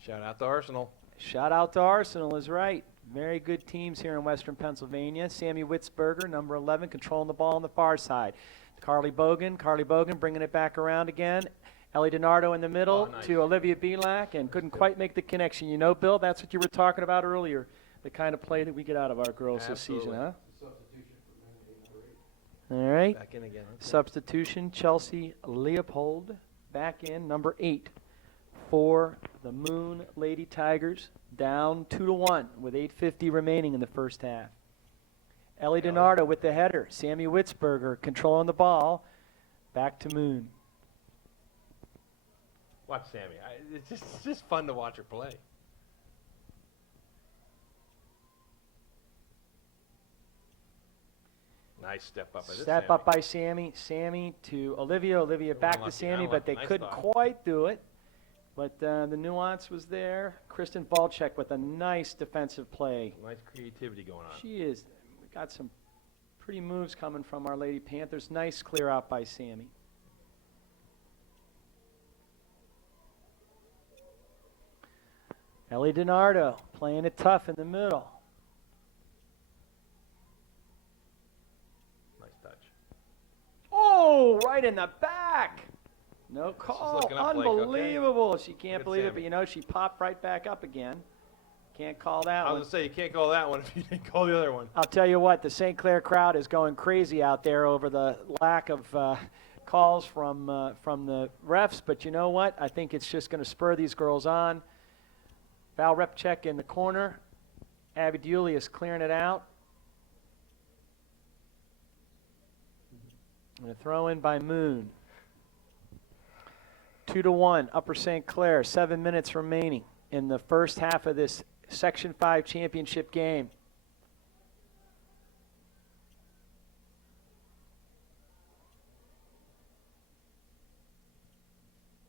Shout out to Arsenal. shout out to Arsenal is right. Very good teams here in Western Pennsylvania. Sammy Witzberger, number 11, controlling the ball on the far side. Carly Bogan bringing it back around again. Ellie DiNardo in the middle Oh, nice. to Olivia Belak, and couldn't quite make the connection. You know, Bill, that's what you were talking about earlier, the kind of play that we get out of our girls this season, Absolutely. huh? All right. Back in again. Okay. Substitution, Chelsea Leopold back in, number 8 for the Moon Lady Tigers, down 2-1 with 8:50 remaining in the first half. Ellie DiNardo with the header. Sammy Witzberger controlling the ball. Back to Moon. Watch Sammy. It's just fun to watch her play. Nice step up. by this Step Sammy. up by Sammy. Sammy to Olivia. Olivia back to Unlucky, Sammy, but they nice couldn't thought. quite do it. But the nuance was there. Kristen Volchek with a nice defensive play. Nice creativity going on. She is. We got some pretty moves coming from our Lady Panthers. Nice clear out by Sammy. Ellie DiNardo playing it tough in the middle. Nice touch. Oh, right in the back. No call. looking up like, okay. Unbelievable. She can't at believe it, Sammy. but you know, she popped right back up again. Can't call that I one. was going to say, you can't call that one if you didn't call the other one. I'll tell you what, the St. Clair crowd is going crazy out there over the lack of calls from the refs. But you know what? I think it's just going to spur these girls on. Val Repchek in the corner. Abby Julius clearing it out. And a throw in by Moon. 2-1, Upper St. Clair. 7 minutes remaining in the first half of this Section 5 championship game.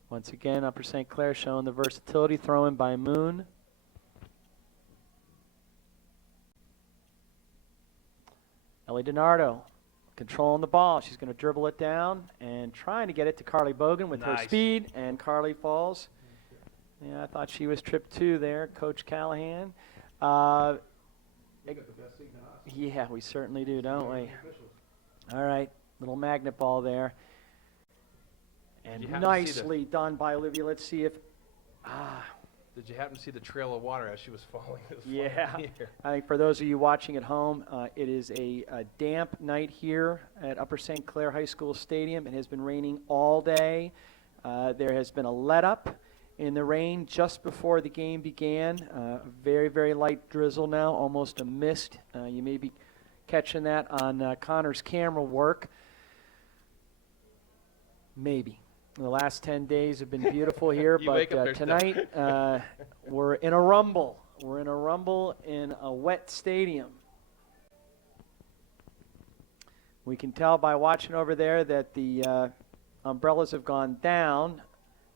Once again, Upper St. Clair showing the versatility, throw-in by Moon. Ellie DiNardo controlling the ball. She's going to dribble it down and trying to get it to Carly Bogan with her Nice. speed, and Carly falls. Yeah, I thought she was tripped too there, Coach Callahan. Yeah, we certainly do, don't we? All right, little magnet ball there. And You happen to see nicely done by Olivia. Let's see if, Did you happen to see the trail of water as she was falling? It was Yeah. falling here. I think for those of you watching at home, it is a damp night here at Upper St. Clair High School Stadium. It has been raining all day. There has been a let-up in the rain just before the game began. Very, very light drizzle now, almost a mist. You may be catching that on Connor's camera work. Maybe. The last 10 days have been beautiful here, You wake up, but there's tonight we're in a rumble. We're in a rumble in a wet stadium. We can tell by watching over there that the umbrellas have gone down.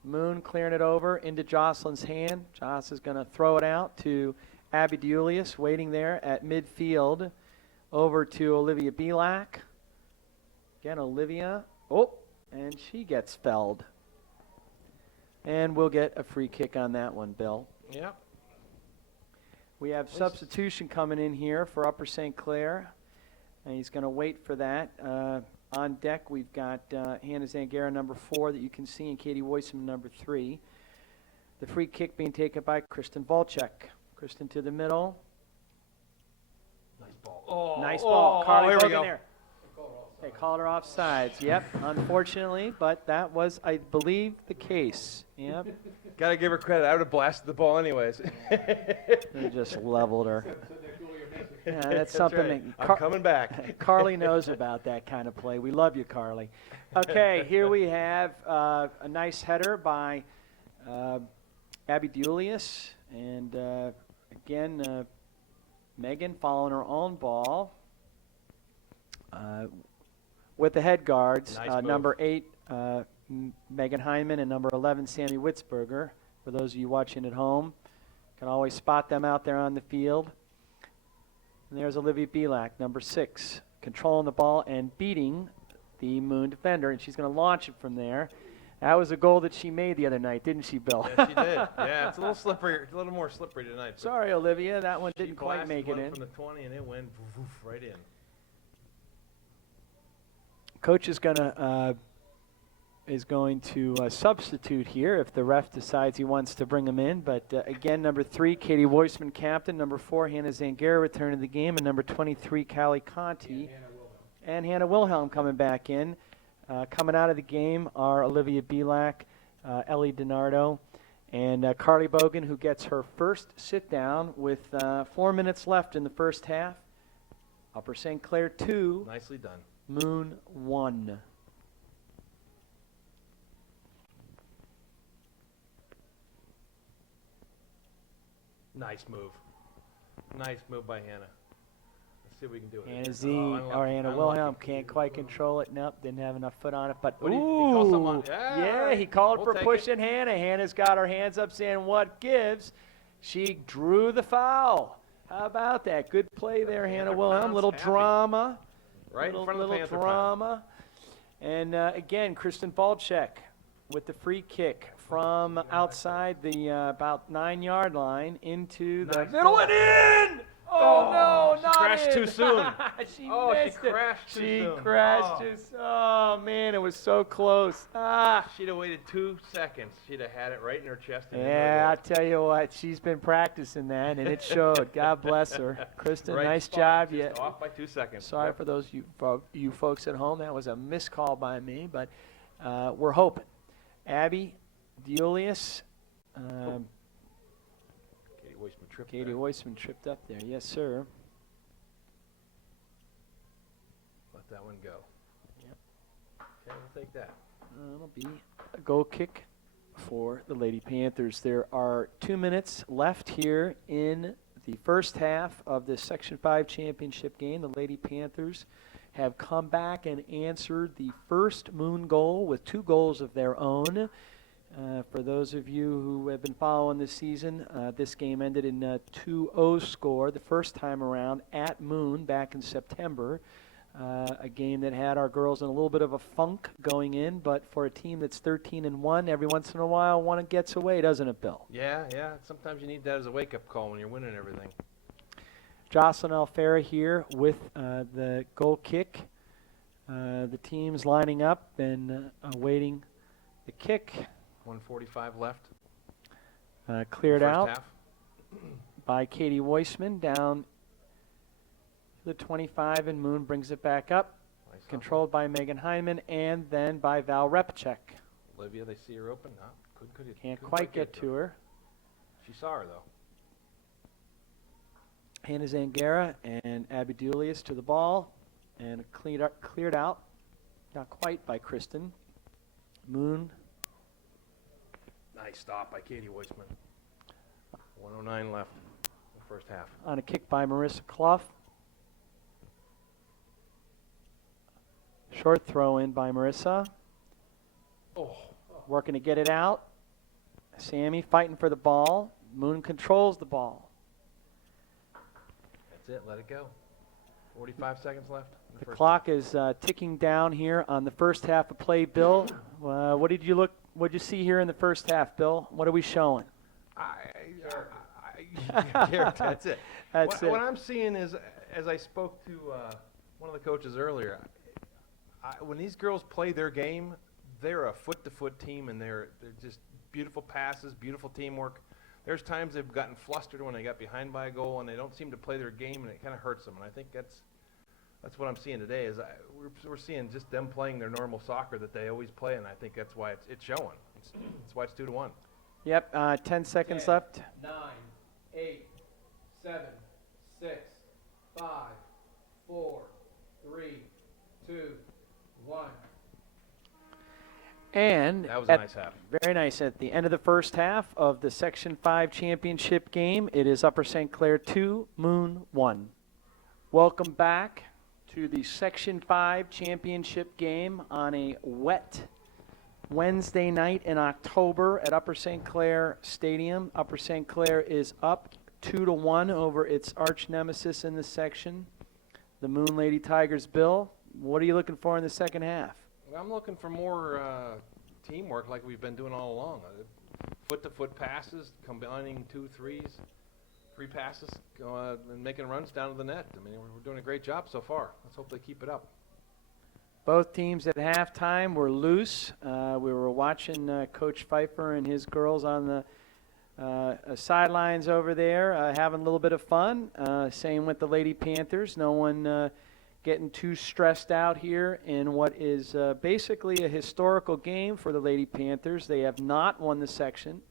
Moon clearing it over into Jocelyn's hand. Joss is going to throw it out to Abby Deulius, waiting there at midfield. Over to Olivia Belak. Again, Olivia. Oh, and she gets felled. And we'll get a free kick on that one, Bill. Yep. We have substitution coming in here for Upper St. Clair. And he's going to wait for that. On deck, we've got Hannah Zangara, number 4, that you can see, and Katie Woysom, number 3. The free kick being taken by Kristen Volchek. Kristen to the middle. Nice ball. Oh, Nice ball. Carly here we Bogan go. there. They called her offsides. Yep, unfortunately, but that was, I believe, the case. Yep. Got to give her credit. I would have blasted the ball anyways. They just leveled her. Yeah, that's something right. that I'm coming back. Carly knows about that kind of play. We love you, Carly. Okay, here we have a nice header by Abby Deulius. And again, Megan following her own ball. With the head guards, Nice move. number 8, Megan Hyman, and number 11, Sammy Witzberger. For those of you watching at home, can always spot them out there on the field. And there's Olivia Belak, number 6, controlling the ball and beating the Moon defender, and she's going to launch it from there. That was a goal that she made the other night, didn't she, Bill? Yeah, she did. Yeah, it's a little slippery, a little more slippery tonight. but Sorry, Olivia, that one she didn't quite blasted make it one in. from the 20, and it went woof, woof, right in. Coach is going to substitute here if the ref decides he wants to bring him in. But again, number 3, Katie Woisman, captain. Number 4, Hannah Zangara returning to the game, and number 23, Callie Conti, and Hannah Wilhelm coming back in. Coming out of the game are Olivia Belak, Ellie DiNardo, and Carly Bogan, who gets her first sit down with 4 minutes left in the first half. Upper St. Clair 2. Nicely done. Moon 1. Nice move. Nice move by Hannah. Let's see if we can do it. Hannah Z unlucky, or Hannah unlucky. Wilhelm can't quite control it. Nope, didn't have enough foot on it. But What do you- he called someone- ooh, Yeah, yeah, all right. he called We'll for take pushing Hannah. Hannah's got her hands up saying, "What gives?" She drew the foul. How about that? Good play there, Hannah Wilhelm. Pounds Little happy. drama. Right in front of the little Panther drama. And again, Kristen Volchek with the free kick from outside the about 9-yard line into the Nice middle ball. and in. Oh, no, she not crashed in. too soon. She Oh, she missed it. crashed too She soon. crashed Oh. too soon. Oh, man, it was so close. Ah. She'd have waited 2 seconds. She'd have had it right in her chest. And Yeah, I tell you what, she's been practicing that, and it showed. God bless her. Kristen, Right nice spot, job. Yeah. just off by 2 seconds. Sorry Yep. for those you folks at home. That was a missed call by me, but we're hoping. Abby Deulius, Katie Weissman tripped Katie there. Woisman tripped up there. Yes, sir. Let that one go. Yep. Okay, we'll take that. It'll be a goal kick for the Lady Panthers. There are 2 minutes left here in the first half of the Section 5 championship game. The Lady Panthers have come back and answered the first Moon goal with 2 goals of their own. For those of you who have been following this season, this game ended in a 2-0 score the first time around at Moon back in September. A game that had our girls in a little bit of a funk going in, but for a team that's 13-1, every once in a while one gets away, doesn't it, Bill? Yeah. Sometimes you need that as a wake-up call when you're winning everything. Jocelyn Alfera here with the goal kick. The team's lining up and awaiting the kick. 1:45 left. Cleared First out half. by Katie Weissman down to the 25, and Moon brings it back up. Nice hustle. Controlled by Megan Heineman and then by Val Repchek. Olivia, they see her open. No, Can't quite get to her. She saw her, though. Hannah Zangara and Abby Dulius to the ball, and cleared out. Not quite by Kristen. Moon Nice stop by Katie Weissman. 1:09 left in the first half. on a kick by Marissa Clough. Short throw in by Marissa. Oh, Working to get it out. Sammy fighting for the ball. Moon controls the ball. that's it. Let it go. 45 seconds left. In The first clock is ticking down here on the first half of play. Bill, what did you see here in the first half, Bill? What are we showing? Derek, that's it. That's it. What I'm seeing is, as I spoke to one of the coaches earlier, when these girls play their game, they're a foot-to-foot team, and they're just beautiful passes, beautiful teamwork. There's times they've gotten flustered when they got behind by a goal, and they don't seem to play their game, and it kind of hurts them. And I think that's what I'm seeing today. We're seeing just them playing their normal soccer that they always play, and I think that's why it's showing. That's why it's 2-1. Yep, 10 seconds 10, left. 9, 8, 7, 6, 5, 4, 3, 2, 1. And That was a nice half. very nice. At the end of the first half of the Section 5 championship game, it is Upper St. Clair 2, Moon 1. Welcome back to the Section 5 championship game on a wet Wednesday night in October at Upper St. Clair Stadium. Upper St. Clair is up 2-1 over its arch nemesis in the section, the Moon Lady Tigers. Bill, what are you looking for in the second half? I'm looking for more teamwork like we've been doing all along. Foot-to-foot passes, combining 2 3s, 3 passes, and making runs down to the net. I mean, we're doing a great job so far. Let's hope they keep it up. Both teams at halftime were loose. We were watching Coach Pfeiffer and his girls on the sidelines over there having a little bit of fun. Same with the Lady Panthers. No one getting too stressed out here in what is basically a historical game for the Lady Panthers. They have not won the section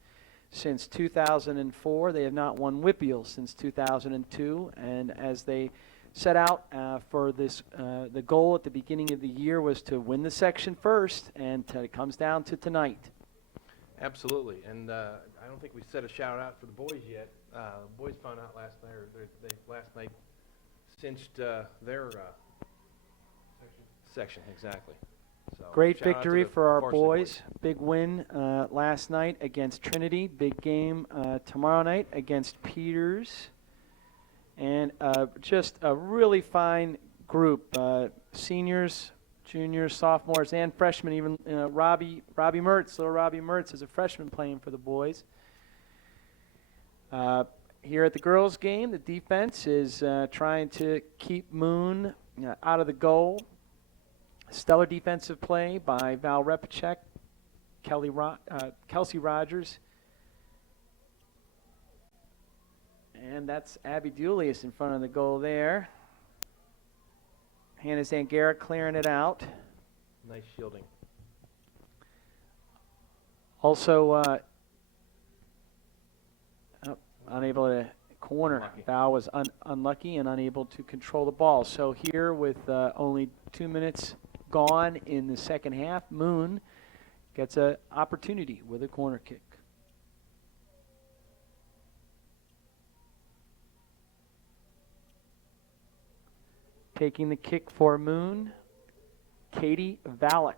since 2004. They have not won WPIAL since 2002. And as they set out for this, the goal at the beginning of the year was to win the section first, and it comes down to tonight. Absolutely. And I don't think we said a shout-out for the boys yet. The boys found out last night, or they last night cinched their section, exactly. So Great shout out to victory the for our varsity boys. Big win last night against Trinity. Big game tomorrow night against Peters. And just a really fine group. Seniors, juniors, sophomores, and freshmen. Even Robbie Mertz, little Robbie Mertz is a freshman playing for the boys. Here at the girls' game, the defense is trying to keep Moon out of the goal. Stellar defensive play by Val Repchek, Kelsey Rogers, and that's Abby Dulius in front of the goal there. Hannah Zangara clearing it out. Nice shielding. Also, unable to corner. Unlucky. Val was unlucky and unable to control the ball. So here with only 2 minutes gone in the second half, Moon gets an opportunity with a corner kick. Taking the kick for Moon, Katie Valek.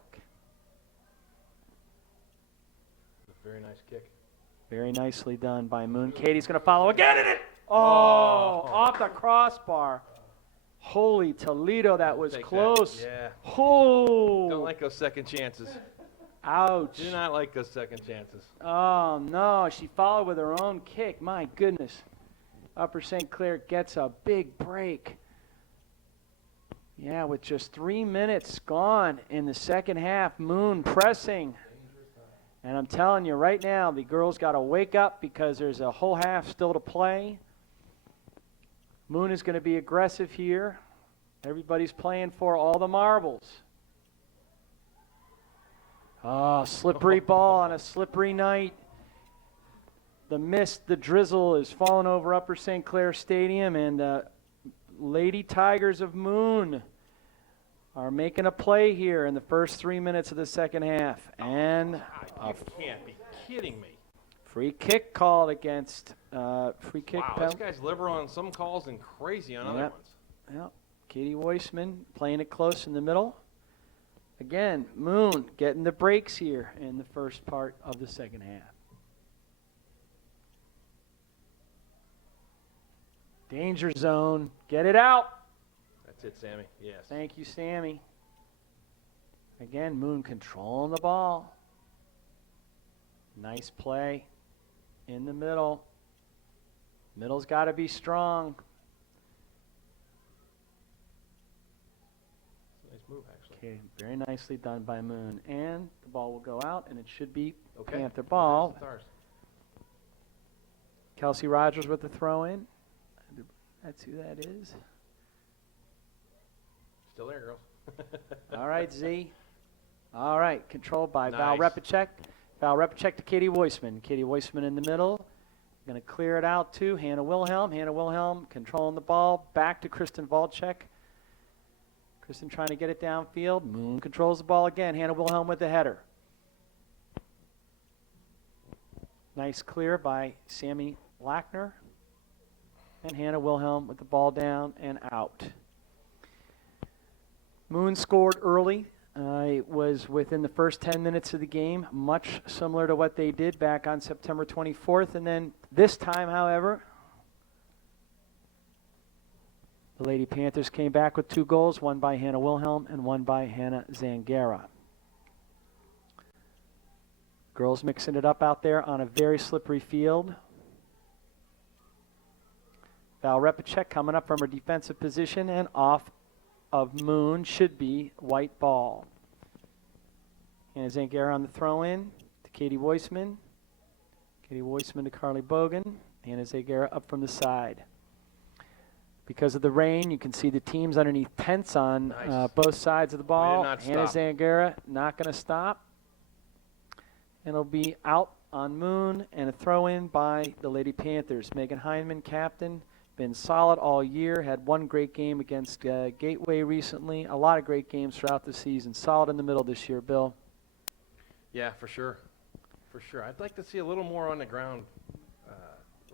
Very nice kick. Very nicely done by Moon. Katie's going to follow again, and it. Oh, off the crossbar. Holy Toledo, that was Take close. that. Yeah. Oh, Don't like those second chances. ouch. Do not like those second chances. Oh, no, she followed with her own kick. My goodness. Upper St. Clair gets a big break. Yeah, with just 3 minutes gone in the second half, Moon pressing. And I'm telling you right now, the girls got to wake up because there's a whole half still to play. Moon is going to be aggressive here. Everybody's playing for all the marbles. Oh, slippery ball on a slippery night. The mist, the drizzle is falling over Upper St. Clair Stadium, and Lady Tigers of Moon are making a play here in the first 3 minutes of the second half. And You can't be kidding me. free kick called against free kick. Wow, this guy's liver on some calls and crazy on other Yep. ones. Yep. Katie Weissman playing it close in the middle. Again, Moon getting the breaks here in the first part of the second half. Danger zone. Get it out. That's it, Sammy. Yes. Thank you, Sammy. Again, Moon controlling the ball. Nice play in the middle. Middle's got to be strong. Nice move, actually. Okay, very nicely done by Moon. And the ball will go out, and it should be Okay. Panther ball. That's ours. Kelsey Rogers with the throw in. That's who that is. Still there, girls. All right, Z. All right, controlled by Val Nice. Repacek. Val Repacek to Katie Weissman. Katie Weissman in the middle. Going to clear it out to Hannah Wilhelm. Hannah Wilhelm controlling the ball. Back to Kristen Volchek. Kristen trying to get it downfield. Moon controls the ball again. Hannah Wilhelm with the header. Nice clear by Sammy Lackner. And Hannah Wilhelm with the ball down and out. Moon scored early. It was within the first 10 minutes of the game, much similar to what they did back on September 24th. And then this time, however, the Lady Panthers came back with 2 goals, one by Hannah Wilhelm and one by Hannah Zangara. Girls mixing it up out there on a very slippery field. Val Repacek coming up from her defensive position, and off of Moon should be white ball. Hannah Zangara on the throw-in to Katie Weissman. Katie Weissman to Carly Bogan. Hannah Zangara up from the side. Because of the rain, you can see the teams underneath tents on Nice. both sides of the ball. not Hannah stop. Zangara not going to stop. And it'll be out on Moon, and a throw-in by the Lady Panthers. Megan Heineman, captain, been solid all year. Had one great game against Gateway recently. A lot of great games throughout the season. Solid in the middle this year, Bill. Yeah, for sure. For sure. I'd like to see a little more on the ground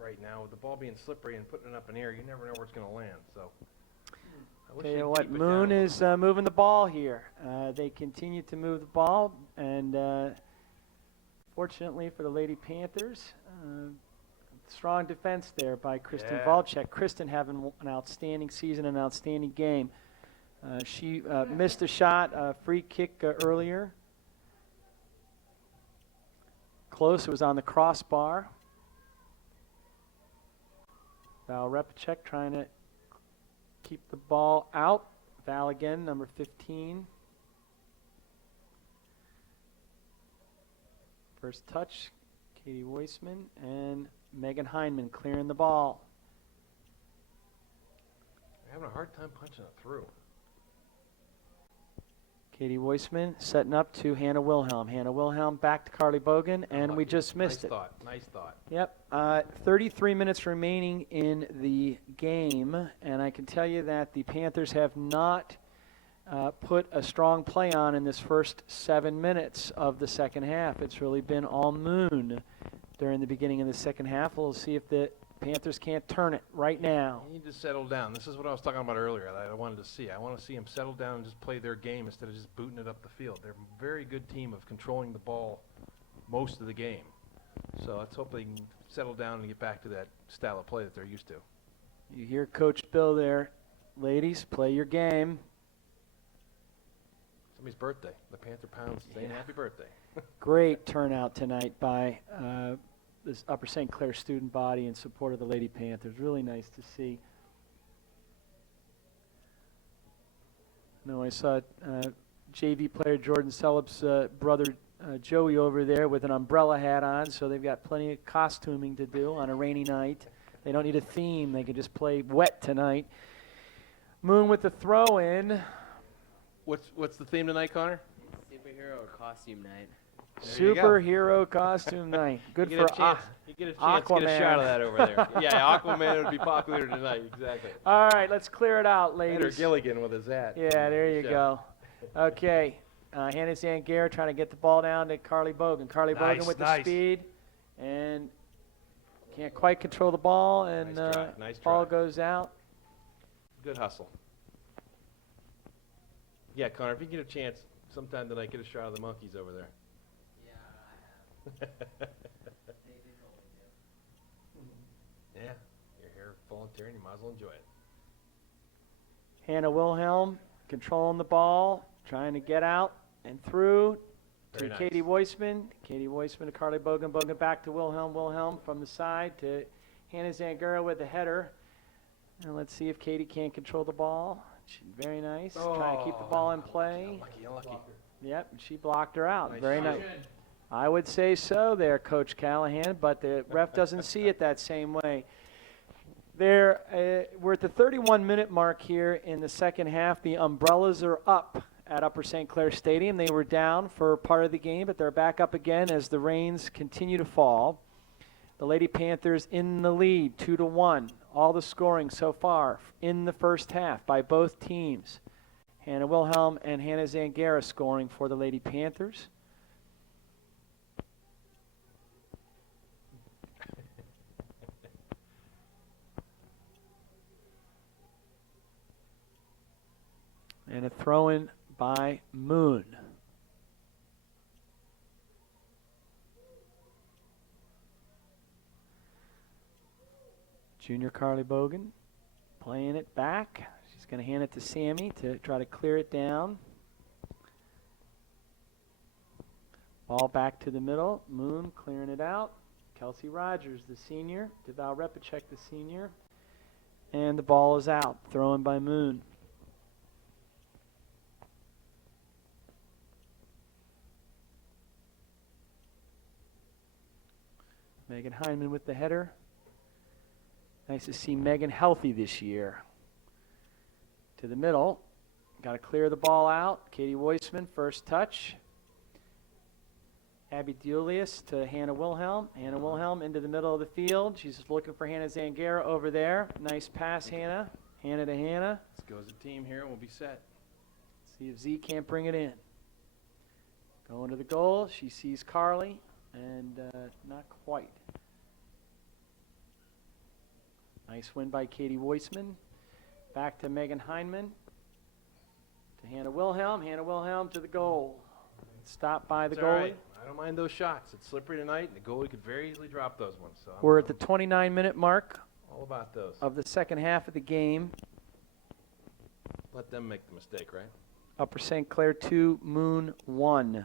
right now. With the ball being slippery and putting it up in the air, you never know where it's going to land. So, I wish Tell you they'd what, keep it Moon down. is moving the ball here. They continue to move the ball, and fortunately for the Lady Panthers, strong defense there by Kristen Yeah. Volchek. Kristen having an outstanding season, an outstanding game. She missed a shot, a free kick earlier. Close, it was on the crossbar. Val Repacek trying to keep the ball out. Val again, number 15. First touch, Katie Weissman, and Megan Heineman clearing the ball. They're having a hard time punching it through. Katie Weissman setting up to Hannah Wilhelm. Hannah Wilhelm back to Carly Bogan, and we Unlucky. just missed Nice it. thought. Nice thought. Yep. 33 minutes remaining in the game, and I can tell you that the Panthers have not put a strong play on in this first 7 minutes of the second half. It's really been all Moon during the beginning of the second half. We'll see if the Panthers can't turn it right now. They need to settle down. This is what I was talking about earlier that I wanted to see. I want to see them settle down and just play their game instead of just booting it up the field. They're a very good team of controlling the ball most of the game. So let's hope they can settle down and get back to that style of play that they're used to. You hear Coach Bill there. Ladies, play your game. Somebody's birthday. The Panther Pounds saying Yeah. happy birthday. Great turnout tonight by this Upper St. Clair student body in support of the Lady Panthers. Really nice to see. No, I saw JV player Jordan Selup's brother Joey over there with an umbrella hat on, so they've got plenty of costuming to do on a rainy night. They don't need a theme. They can just play wet tonight. Moon with the throw in. What's the theme tonight, Connor? Superhero or costume night. There you go. Superhero costume night. Good You for get a chance. You get a chance to get a Aquaman. shot of that over there. Yeah, Aquaman would be popular tonight. Exactly. All right, let's clear it out, Or ladies. Gilligan with his hat. Yeah, there you Yeah. go. Okay, Hannah Zangara trying to get the ball down to Carly Bogan. Carly Bogan Nice, with the nice. speed, and can't quite control the ball, and Nice try, nice ball try. goes out. Good hustle. Yeah, Connor, if you get a chance sometime tonight, get a shot of the monkeys over there. Yeah, I have. Yeah, you're here volunteering. You might as well enjoy it. Hannah Wilhelm controlling the ball, trying to get out and through Very to nice. Katie Weissman. Katie Weissman to Carly Bogan. Bogan back to Wilhelm. Wilhelm from the side to Hannah Zangara with the header. And let's see if Katie can't control the ball. Very nice. Trying to keep the ball in play. Unlucky. Yep, she blocked her out. Nice Very shot. nice. I would say so there, Coach Callahan, but the ref doesn't see it that same way. We're at the 31-minute mark here in the second half. The umbrellas are up at Upper St. Clair Stadium. They were down for part of the game, but they're back up again as the rains continue to fall. The Lady Panthers in the lead, 2-1. All the scoring so far in the first half by both teams. Hannah Wilhelm and Hannah Zangara scoring for the Lady Panthers. And a throw in by Moon. Junior Carly Bogan playing it back. She's going to hand it to Sammy to try to clear it down. Ball back to the middle. Moon clearing it out. Kelsey Rogers, the senior, to Val Repacek, the senior. And the ball is out. Thrown by Moon. Megan Heineman with the header. Nice to see Megan healthy this year. To the middle. Got to clear the ball out. Katie Weissman, first touch. Abby Julius to Hannah Wilhelm. Hannah Wilhelm into the middle of the field. She's just looking for Hannah Zangara over there. Nice pass, Hannah. Hannah to Hannah. Let's go as a team here and we'll be set. See if Z can't bring it in. Going to the goal. She sees Carly, and not quite. Nice win by Katie Weissman. Back to Megan Heineman. To Hannah Wilhelm. Hannah Wilhelm to the goal. Stopped by the It's all goalie. right. I don't mind those shots. It's slippery tonight, and the goalie could very easily drop those ones. So We're at the 29-minute mark all about those. of the second half of the game. Let them make the mistake, right? Upper St. Clair 2, Moon 1.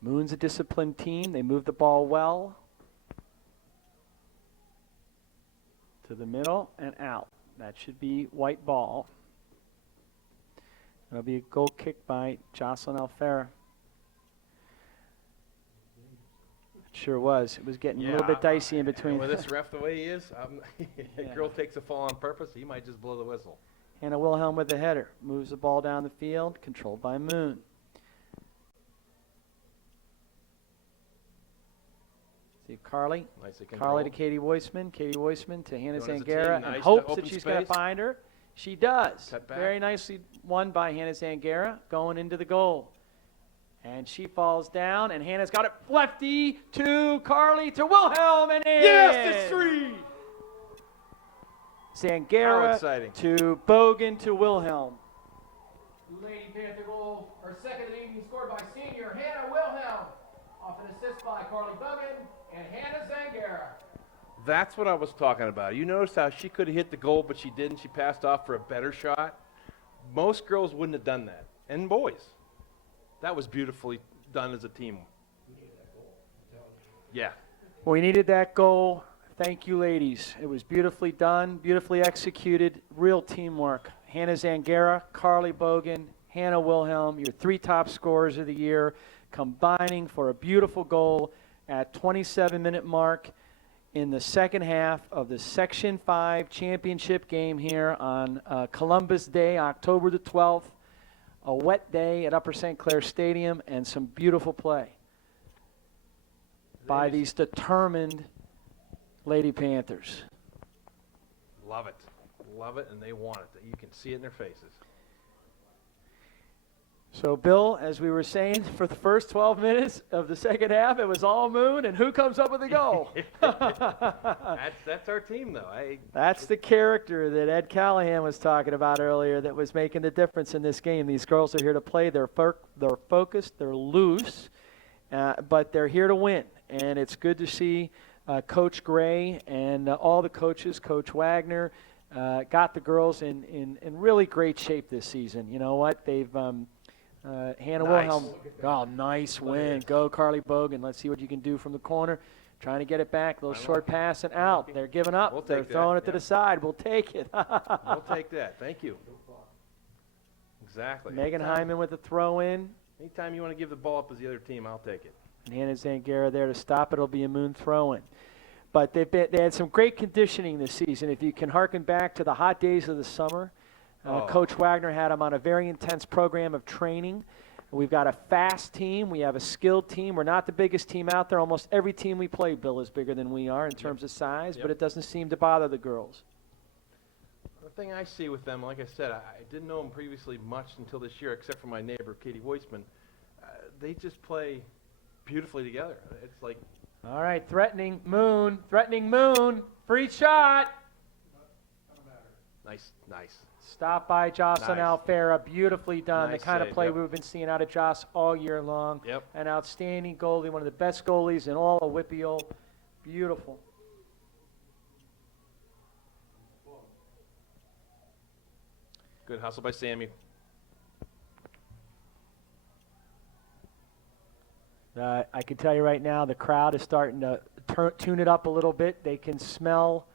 Moon's a disciplined team. They move the ball well. To the middle and out. That should be white ball. That'll be a goal kick by Jocelyn Alfera. It sure was. It was getting a little bit dicey in between. With this ref the way he is, a Yeah. girl takes a fall on purpose, he might just blow the whistle. Hannah Wilhelm with the header. Moves the ball down the field. Controlled by Moon. See Carly. Nicely controlled. Carly to Katie Weissman. Katie Weissman to Hannah Doing it as a Zangara. team. And Nice hopes to that open she's going to space. find her. She does. Cut back. Very nicely won by Hannah Zangara. Going into the goal. And she falls down. And Hannah's got it lefty to Carly to Wilhelm. And in. Yes, it's 3! How Zangara exciting. to Bogan to Wilhelm. Lady Panther goal, her second of the evening, scored by senior Hannah Wilhelm. Off an assist by Carly Bogan and Hannah Zangara. That's what I was talking about. You notice how she could have hit the goal, but she didn't. She passed off for a better shot. Most girls wouldn't have done that, and boys. That was beautifully done as a team. Yeah. We needed that goal. Thank you, ladies. It was beautifully done, beautifully executed, real teamwork. Hannah Zangara, Carly Bogan, Hannah Wilhelm, your 3 top scorers of the year, combining for a beautiful goal at 27-minute mark in the second half of the Section 5 championship game here on Columbus Day, October the 12th. A wet day at Upper St. Clair Stadium and some beautiful play by these determined Lady Panthers. Love it. Love it, and they want it. You can see it in their faces. So, Bill, as we were saying, for the first 12 minutes of the second half, it was all Moon, and who comes up with the goal? That's our team, though. That's the character that Ed Callahan was talking about earlier that was making the difference in this game. These girls are here to play. They're focused. They're loose, but they're here to win. And it's good to see Coach Gray and all the coaches, Coach Wagner, got the girls in really great shape this season. You know what? They've Hannah Wilhelm, nice win. Go Carly Bogan. Let's see what you can do from the corner. Trying to get it back. A little short pass and out. They're giving up. We'll They're take throwing that, it to the side. We'll take it. We'll take that. Thank you. Exactly. Megan Hyman with the throw in. Anytime you want to give the ball up as the other team, I'll take it. And Hannah Zangara there to stop it. It'll be a Moon throw in. But they had some great conditioning this season. If you can harken back to the hot days of the summer, Coach Wagner had them on a very intense program of training. We've got a fast team. We have a skilled team. We're not the biggest team out there. Almost every team we play, Bill, is bigger than we are in terms of size, but it doesn't seem to bother the girls. The thing I see with them, like I said, I didn't know them previously much until this year, except for my neighbor, Katie Weissman. They just play beautifully together. It's like... All right, threatening Moon, free shot. Nice. Stop by Jocelyn Nice. Alfera, beautifully done. Nice The kind of save, play yep. we've been seeing out of Joss all year long. Yep. An outstanding goalie, one of the best goalies in all of Whitfield. Beautiful. Good hustle by Sammy. I can tell you right now, the crowd is starting to tune it up a little bit. They can smell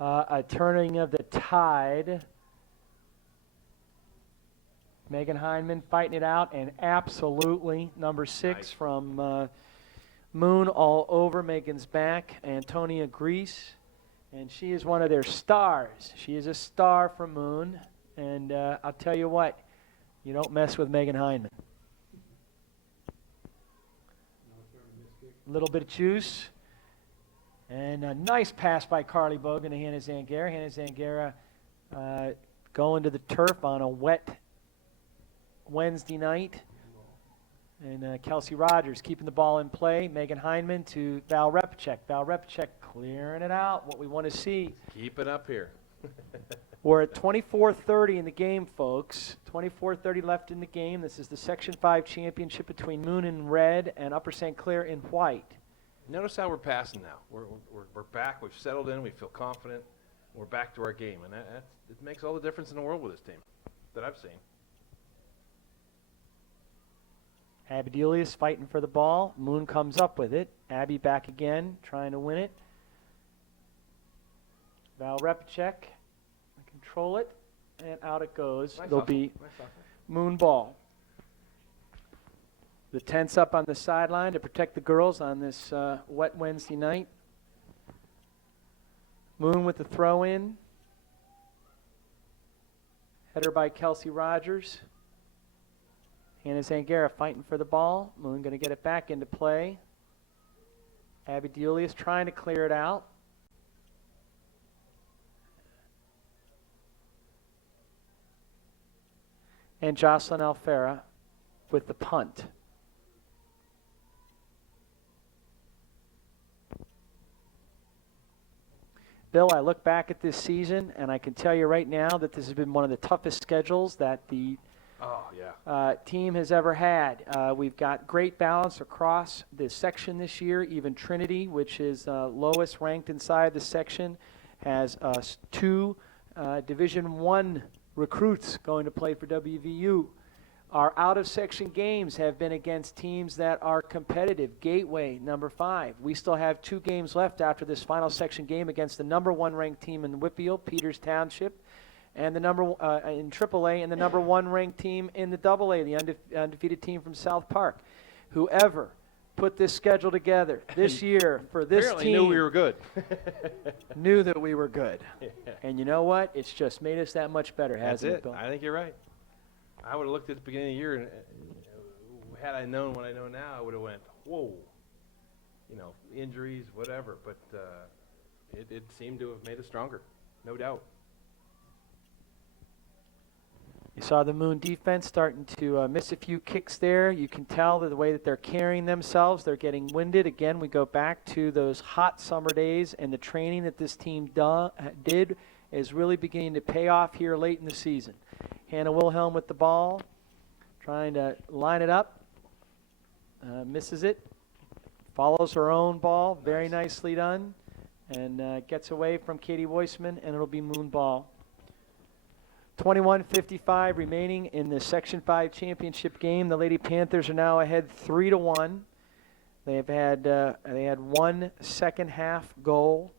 a turning of the tide. Megan Hyman fighting it out, and absolutely number 6 Nice. from Moon all over Megan's back, Antonia Grease, and she is one of their stars. She is a star for Moon, and I'll tell you what, you don't mess with Megan Hyman. A little bit of juice. And a nice pass by Carly Bogan to Hannah Zangara. Hannah Zangara going to the turf on a wet Wednesday night. And Kelsey Rogers keeping the ball in play. Megan Hyman to Val Repchek. Val Repchek clearing it out. What we want to see. Keep it up here. We're at 24:30 in the game, folks. 24:30 left in the game. This is the Section 5 championship between Moon in red and Upper St. Clair in white. Notice how we're passing now. We're back. We've settled in. We feel confident. We're back to our game, and it makes all the difference in the world with this team that I've seen. Abby Delius fighting for the ball. Moon comes up with it. Abby back again, trying to win it. Val Repchek control it, and out it goes. Nice There'll hustle. be Nice hustle. Moon ball. The tents up on the sideline to protect the girls on this wet Wednesday night. Moon with the throw in. Header by Kelsey Rogers. Hannah Zangara fighting for the ball. Moon going to get it back into play. Abby Delius trying to clear it out. And Jocelyn Alfera with the punt. Bill, I look back at this season, and I can tell you right now that this has been one of the toughest schedules that the team has ever had. We've got great balance across this section this year. Even Trinity, which is lowest ranked inside the section, has 2 Division I recruits going to play for WVU. Our out-of-section games have been against teams that are competitive. Gateway, number 5. We still have 2 games left after this final section game against the number 1 ranked team in Whitfield, Peters Township. and the in AAA, and the number 1 ranked team in the AA, the undefeated team from South Park. Whoever put this schedule together this year for this Apparently team knew we were good. knew that we were good. And you know what? It's just made us that much better, That's hasn't it, it. Bill? I think you're right. I would have looked at the beginning of the year, and had I known what I know now, I would have went, whoa, injuries, whatever. But it seemed to have made us stronger, no doubt. You saw the Moon defense starting to miss a few kicks there. You can tell that the way that they're carrying themselves, they're getting winded. Again, we go back to those hot summer days, and the training that this team did is really beginning to pay off here late in the season. Hannah Wilhelm with the ball, trying to line it up. Misses it. Follows her own ball. Very nicely done. And gets away from Katie Weissman, and it'll be Moon ball. 21:55 remaining in the Section 5 championship game. The Lady Panthers are now ahead 3-1. They had 1 second half goal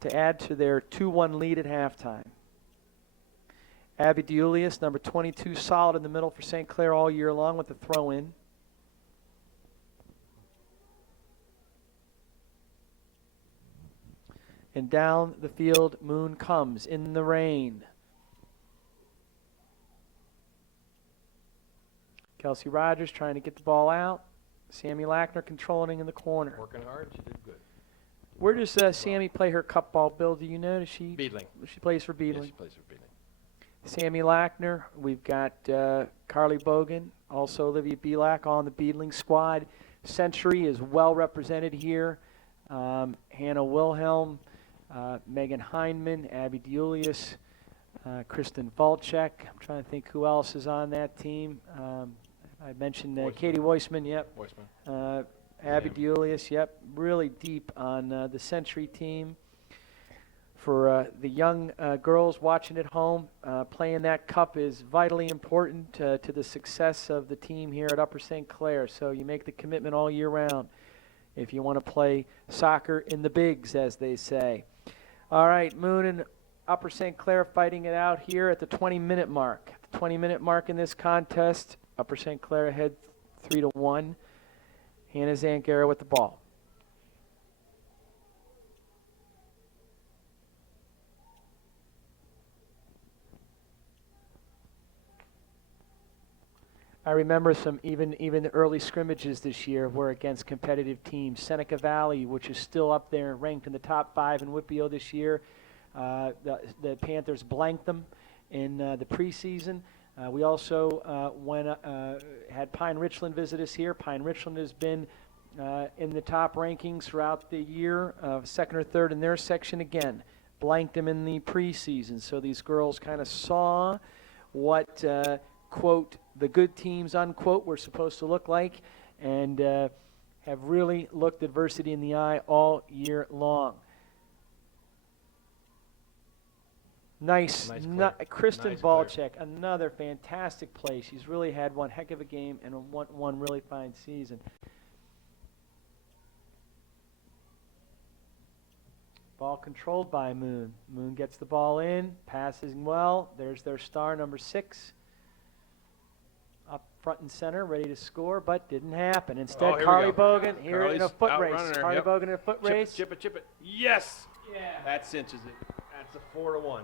to add to their 2-1 lead at halftime. Abby DeJulius, number 22, solid in the middle for St. Clair all year long with the throw in. And down the field, Moon comes in the rain. Kelsey Rogers trying to get the ball out. Sammy Lackner controlling in the corner. Working hard, she did good. Where does Sammy play her cup ball, Bill? Do you know? Does she? Beadling. She plays for Beadling. Yeah, she plays for Beadling. Sammy Lackner. We've got Carly Bogan, also Olivia Belak on the Beadling squad. Century is well represented here. Hannah Wilhelm, Megan Heinman, Abby DeJulius, Kristen Volchek. I'm trying to think who else is on that team. I mentioned Katie Weissman, yep. Weissman. Abby DeJulius, yep. Really deep on the Century team. For the young girls watching at home, playing that cup is vitally important to the success of the team here at Upper St. Clair. So you make the commitment all year round if you want to play soccer in the bigs, as they say. All right, Moon and Upper St. Clair fighting it out here at the 20-minute mark. At the 20-minute mark in this contest, Upper St. Clair ahead 3-1. Hannah Zangara with the ball. I remember some even the early scrimmages this year were against competitive teams. Seneca Valley, which is still up there ranked in the top 5 in WPIAL this year. The Panthers blanked them in the preseason. We also had Pine Richland visit us here. Pine Richland has been in the top rankings throughout the year, second or third in their section again. Blanked them in the preseason. So these girls kind of saw what, quote, the good teams, unquote, were supposed to look like, and have really looked adversity in the eye all year long. Nice Kristen Nice Volchek, another fantastic play. She's really had one heck of a game and one really fine season. Ball controlled by Moon. Moon gets the ball in, passing well. There's their star, number 6. Up front and center, ready to score, but didn't happen. Instead, Carly Bogan here in a foot race. Carly Bogan in a foot race. Chip it. Yes! Yeah. That cinches it. That's a 4-1.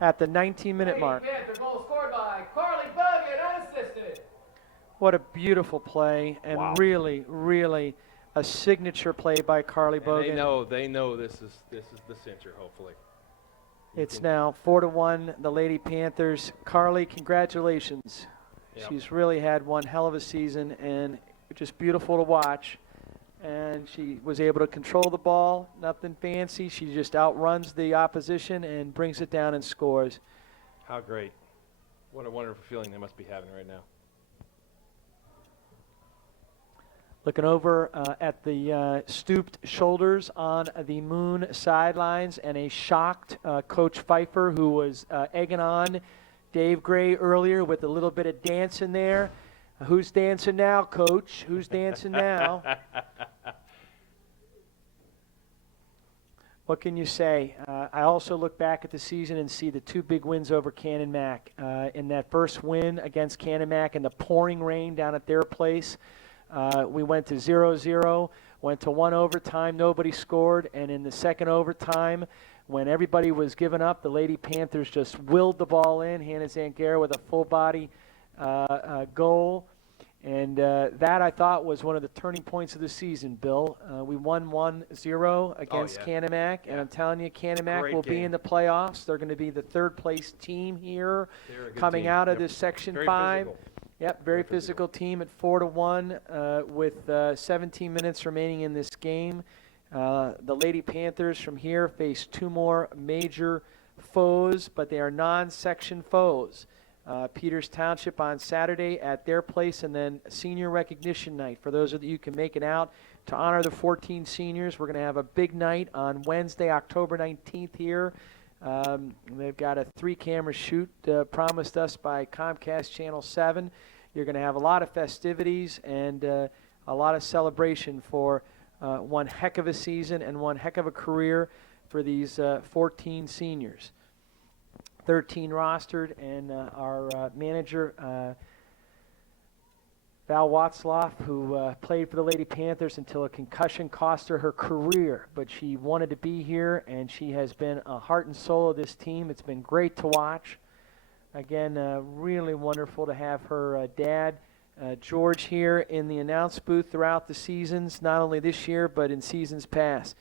At the 19-minute mark. Panther goal scored by Carly Bogan, unassisted. What a beautiful play, and really, really a signature play by Carly Bogan. They know this is the cincher, hopefully. It's now 4-1, the Lady Panthers. Carly, congratulations. Yep. She's really had one hell of a season, and just beautiful to watch. And she was able to control the ball, nothing fancy. She just outruns the opposition and brings it down and scores. How great. What a wonderful feeling they must be having right now. Looking over at the stooped shoulders on the Moon sidelines, and a shocked Coach Pfeiffer, who was egging on Dave Gray earlier with a little bit of dancing there. Who's dancing now, Coach? Who's dancing now? What can you say? I also look back at the season and see the two big wins over Cannon Mac. In that first win against Cannon Mac in the pouring rain down at their place, we went to 0-0, went to one overtime, nobody scored, and in the second overtime, when everybody was giving up, the Lady Panthers just willed the ball in. Hannah Zangara with a full-body goal. And that, I thought, was one of the turning points of the season, Bill. We won 1-0 against Canamac, and I'm telling you, Canamac will be in the playoffs. They're going to be the third-place team here coming out of this Section 5. Physical. Yep, very physical team at 4-1 with 17 minutes remaining in this game. The Lady Panthers from here face two more major foes, but they are non-section foes. Peters Township on Saturday at their place, and then senior recognition night. For those of you who can make it out to honor the 14 seniors, we're going to have a big night on Wednesday, October 19th here. They've got a 3-camera shoot promised us by Comcast Channel 7. You're going to have a lot of festivities and a lot of celebration for one heck of a season and one heck of a career for these 14 seniors. 13 rostered, and our manager, Val Watzlaff, who played for the Lady Panthers until a concussion cost her career, but she wanted to be here, and she has been a heart and soul of this team. It's been great to watch. Again, really wonderful to have her dad, George, here in the announce booth throughout the seasons, not only this year, but in seasons past.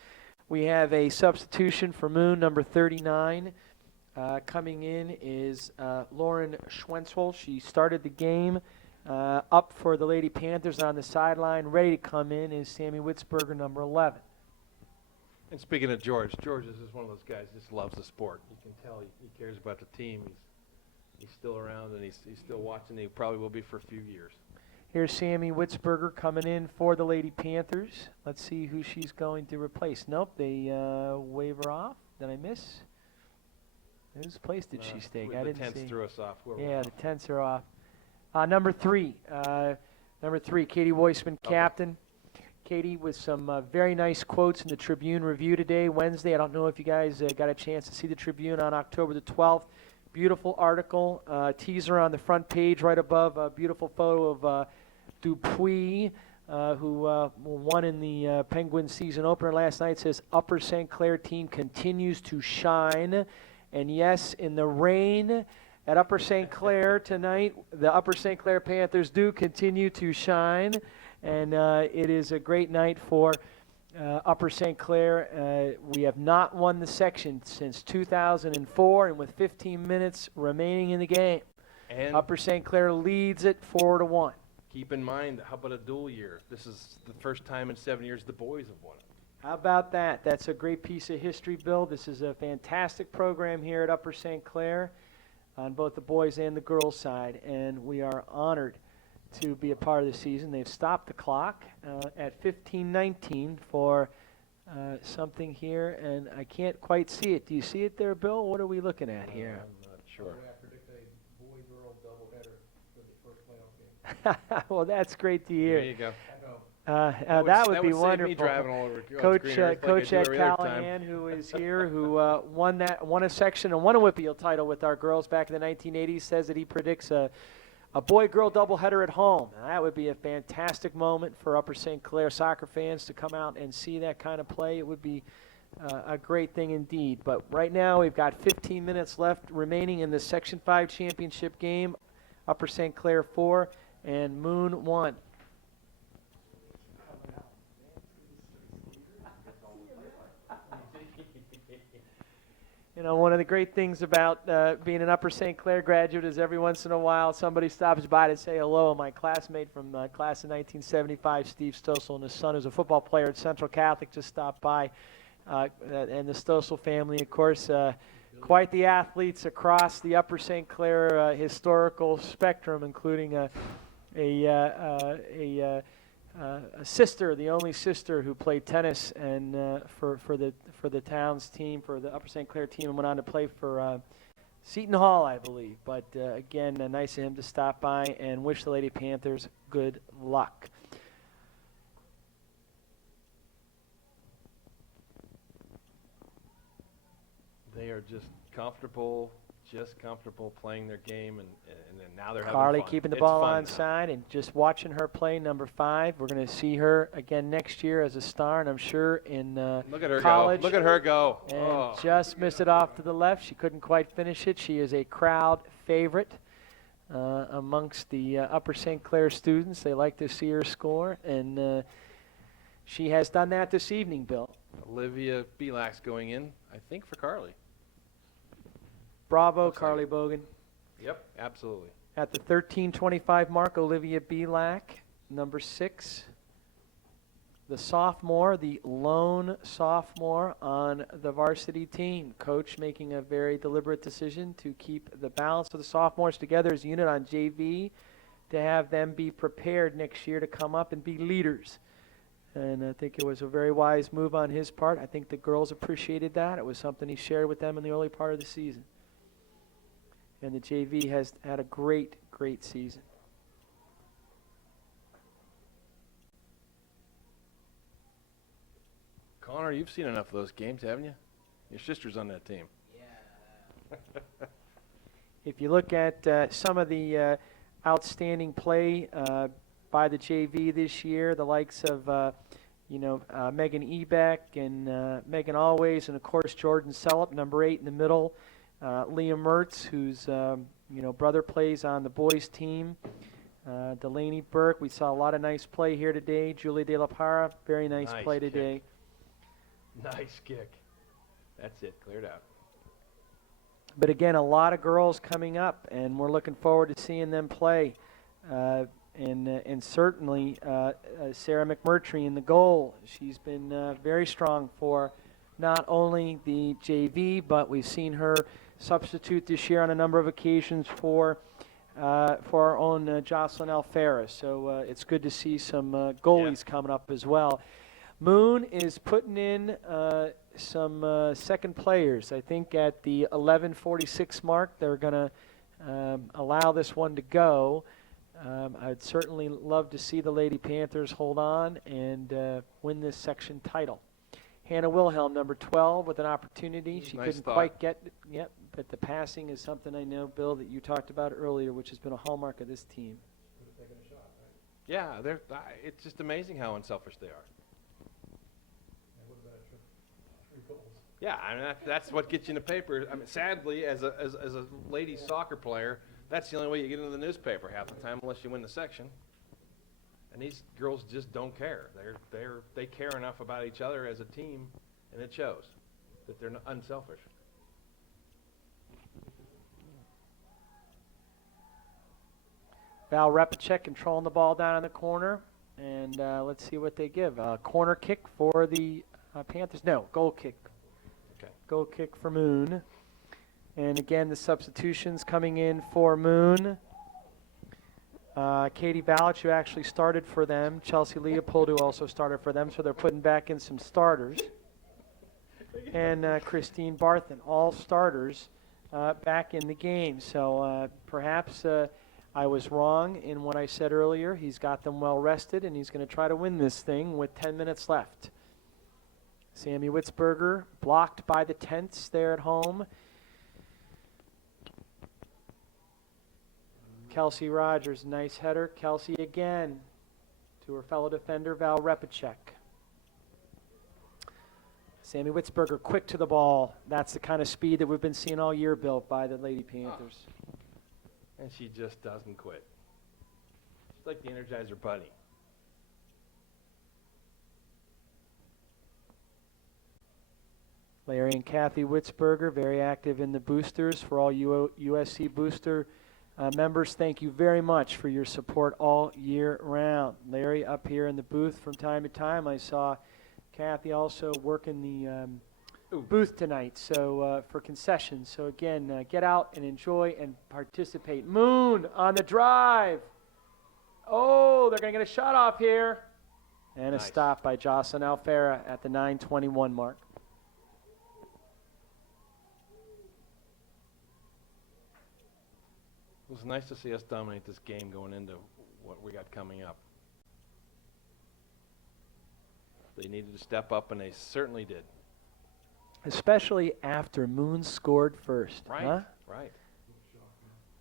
We have a substitution for Moon, number 39. Coming in is Lauren Schwentzel. She started the game up for the Lady Panthers on the sideline. Ready to come in is Sammy Witzberger, number 11. And speaking of George is just one of those guys who just loves the sport. You can tell he cares about the team. He's still around, and he's still watching. He probably will be for a few years. Here's Sammy Witzberger coming in for the Lady Panthers. Let's see who she's going to replace. Nope, they wave her off. Did I miss? Whose place did she stake? I didn't see. The tents threw us off. Yeah, the tents are off. Number 3, Katie Weissman, captain. Katie with some very nice quotes in the Tribune Review today, Wednesday. I don't know if you guys got a chance to see the Tribune on October the 12th. Beautiful article, teaser on the front page right above, a beautiful photo of Dupuis, who won in the Penguin season opener last night. It says, Upper St. Clair team continues to shine. And yes, in the rain at Upper St. Clair tonight, the Upper St. Clair Panthers do continue to shine. And it is a great night for Upper St. Clair. We have not won the section since 2004, and with 15 minutes remaining in the game, And Upper St. Clair leads it 4-1. keep in mind, how about a dual year? This is the first time in 7 years the boys have won it. How about that? That's a great piece of history, Bill. This is a fantastic program here at Upper St. Clair on both the boys and the girls side, and we are honored to be a part of the season. They've stopped the clock at 15:19 for something here, and I can't quite see it. Do you see it there, Bill? What are we looking at here? I'm not sure. I predict a boy-girl doubleheader for the first playoff game. Well, that's great to There hear. you go. That would be save wonderful. me driving all over Coach Green Earth like I Coach do Ed every other time. Callahan, who is here, who won a section and won a Whippeal title with our girls back in the 1980s, says that he predicts a boy-girl doubleheader at home. And that would be a fantastic moment for Upper St. Clair soccer fans to come out and see that kind of play. It would be a great thing indeed. But right now we've got 15 minutes left remaining in the Section 5 championship game. Upper St. Clair 4 and Moon 1. You know, one of the great things about being an Upper St. Clair graduate is every once in a while somebody stops by to say hello. My classmate from class of 1975, Steve Stossel, and his son, who's a football player at Central Catholic, just stopped by. And the Stossel family, of course, quite the athletes across the Upper St. Clair historical spectrum, including a sister, the only sister who played tennis and for the town's team, for the Upper St. Clair team, and went on to play for Seton Hall, I believe. But again, nice of him to stop by and wish the Lady Panthers good luck. They are just comfortable playing their game, and then now they're having Carly fun. keeping the It's ball fun now. onside and just watching her play number 5. We're going to see her again next year as a star, and I'm sure in Look at her college. go. Look at her go. And Oh. just missed it off to the left. She couldn't quite finish it. She is a crowd favorite amongst the Upper St. Clair students. They like to see her score, and she has done that this evening, Bill. Olivia Belak's going in, I think, for Carly. Bravo, Looks like Carly it. Bogan. Yep, absolutely. At the 13:25 mark, Olivia Belak, number 6. The sophomore, the lone sophomore on the varsity team. Coach making a very deliberate decision to keep the balance of the sophomores together as a unit on JV, to have them be prepared next year to come up and be leaders. And I think it was a very wise move on his part. I think the girls appreciated that. It was something he shared with them in the early part of the season. And the JV has had a great, great season. Connor, you've seen enough of those games, haven't you? Your sister's on that team. Yeah. If you look at some of the outstanding play by the JV this year, the likes of Megan Ebeck and Megan Always, and of course Jordan Sellup, number 8 in the middle. Liam Mertz, whose brother plays on the boys team. Delaney Burke, we saw a lot of nice play here today. Julie De La Parra, very nice play kick. today. Nice kick. That's it, cleared out. But again, a lot of girls coming up, and we're looking forward to seeing them play. And certainly Sarah McMurtry in the goal. She's been very strong for not only the JV, but we've seen her substitute this year on a number of occasions for our own Jocelyn Alfarez. So it's good to see some goalies coming up as well. Moon is putting in some second players. I think at the 11:46 mark, they're going to allow this one to go. I'd certainly love to see the Lady Panthers hold on and win this section title. Hannah Wilhelm, number 12, with an opportunity. She Nice couldn't thought. quite get it yet, but the passing is something I know, Bill, that you talked about earlier, which has been a hallmark of this team. Yeah, it's just amazing how unselfish they are. Yeah, I mean that's what gets you in the paper. I mean, sadly, as a ladies soccer player, that's the only way you get into the newspaper half the time, unless you win the section. And these girls just don't care. They care enough about each other as a team, and it shows that they're unselfish. Val Repacek controlling the ball down in the corner, and let's see what they give. Corner kick for the Panthers. No, goal kick. Okay. Goal kick for Moon. And again, the substitutions coming in for Moon. Katie Balich, who actually started for them. Chelsea Leopold, who also started for them. So they're putting back in some starters. And Christine Barthen, all starters back in the game. So perhaps I was wrong in what I said earlier. He's got them well rested, and he's going to try to win this thing with 10 minutes left. Sammy Witzberger blocked by the Tents there at home. Kelsey Rogers, nice header. Kelsey again to her fellow defender, Val Repacek. Sammy Witzberger quick to the ball. That's the kind of speed that we've been seeing all year built by the Lady Panthers. And she just doesn't quit. She's like the Energizer Bunny. Larry and Kathy Witzberger, very active in the boosters. For all USC booster members, thank you very much for your support all year round. Larry up here in the booth from time to time. I saw Kathy also working the booth tonight, so for concessions. So again, get out and enjoy and participate. Moon on the drive. Oh, they're going to get a shot off here. And a Nice. stop by Jocelyn Alfarez at the 9:21 mark. It was nice to see us dominate this game going into what we got coming up. They needed to step up, and they certainly did. especially after Moon scored first. Right, Huh? right.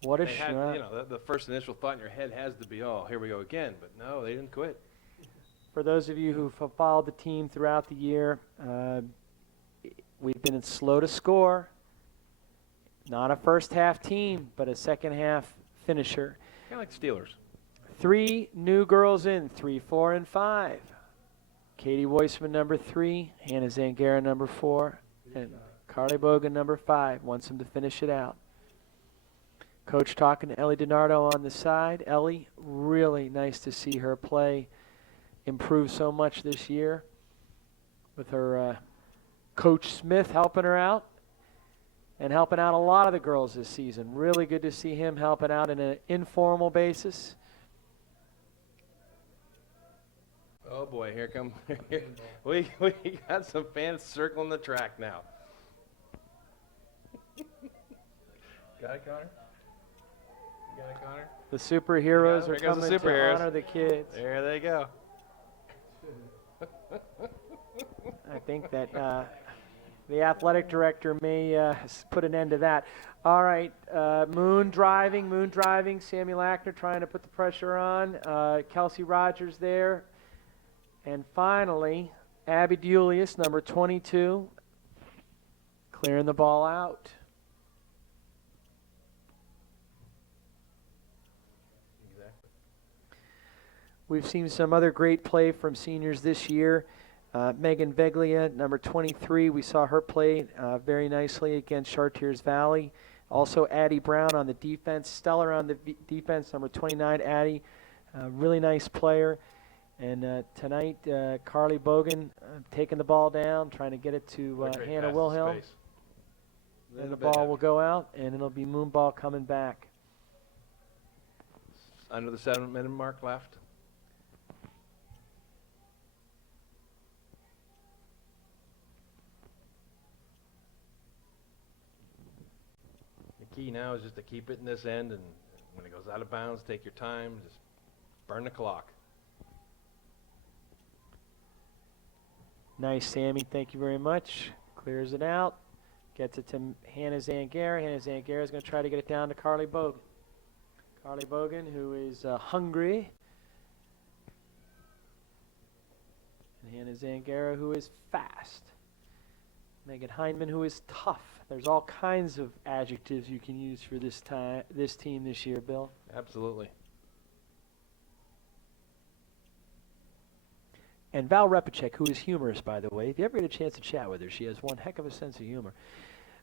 What a They had, shot. you know, the first initial thought in your head has to be, oh, here we go again. But no, they didn't quit. For those of you who've followed the team throughout the year, we've been slow to score. Not a first half team, but a second half finisher. Kind of like the Steelers. 3 new girls in, 3, 4, and 5. Katie Weissman, number 3. Hannah Zangara, number 4. And Carly Bogan, number 5. Wants them to finish it out. Coach talking to Ellie DiNardo on the side. Ellie, really nice to see her play improve so much this year with her Coach Smith helping her out and helping out a lot of the girls this season. Really good to see him helping out in an informal basis. Oh boy, here come we got some fans circling the track now. Got it, Connor? You got it, Connor? The superheroes There are goes the coming to superheroes. honor the kids. There they go. I think that the athletic director may put an end to that. All right, Moon driving. Sammy Lackner trying to put the pressure on. Kelsey Rogers there. And finally, Abby Deulius, number 22, clearing the ball out. Exactly. We've seen some other great play from seniors this year. Megan Veglia, number 23, we saw her play very nicely against Chartiers Valley. Also, Addie Brown on the defense. Stellar on the defense, number 29, Addie. Really nice player. And tonight, Carly Bogan taking the ball down, trying to get it to What a great Hannah pass to Wilhelm. space. And the Little bit ball will go out, and it'll be Moon ball coming back. under the 7-minute mark left. The key now is just to keep it in this end, and when it goes out of bounds, take your time, just burn the clock. Nice, Sammy. Thank you very much. Clears it out. Gets it to Hannah Zangara. Hannah Zangara is going to try to get it down to Carly Bogan. Carly Bogan, who is hungry. And Hannah Zangara, who is fast. Megan Hindman, who is tough. There's all kinds of adjectives you can use for this team this year, Bill. Absolutely. And Val Repicek, who is humorous, by the way. If you ever get a chance to chat with her, she has one heck of a sense of humor.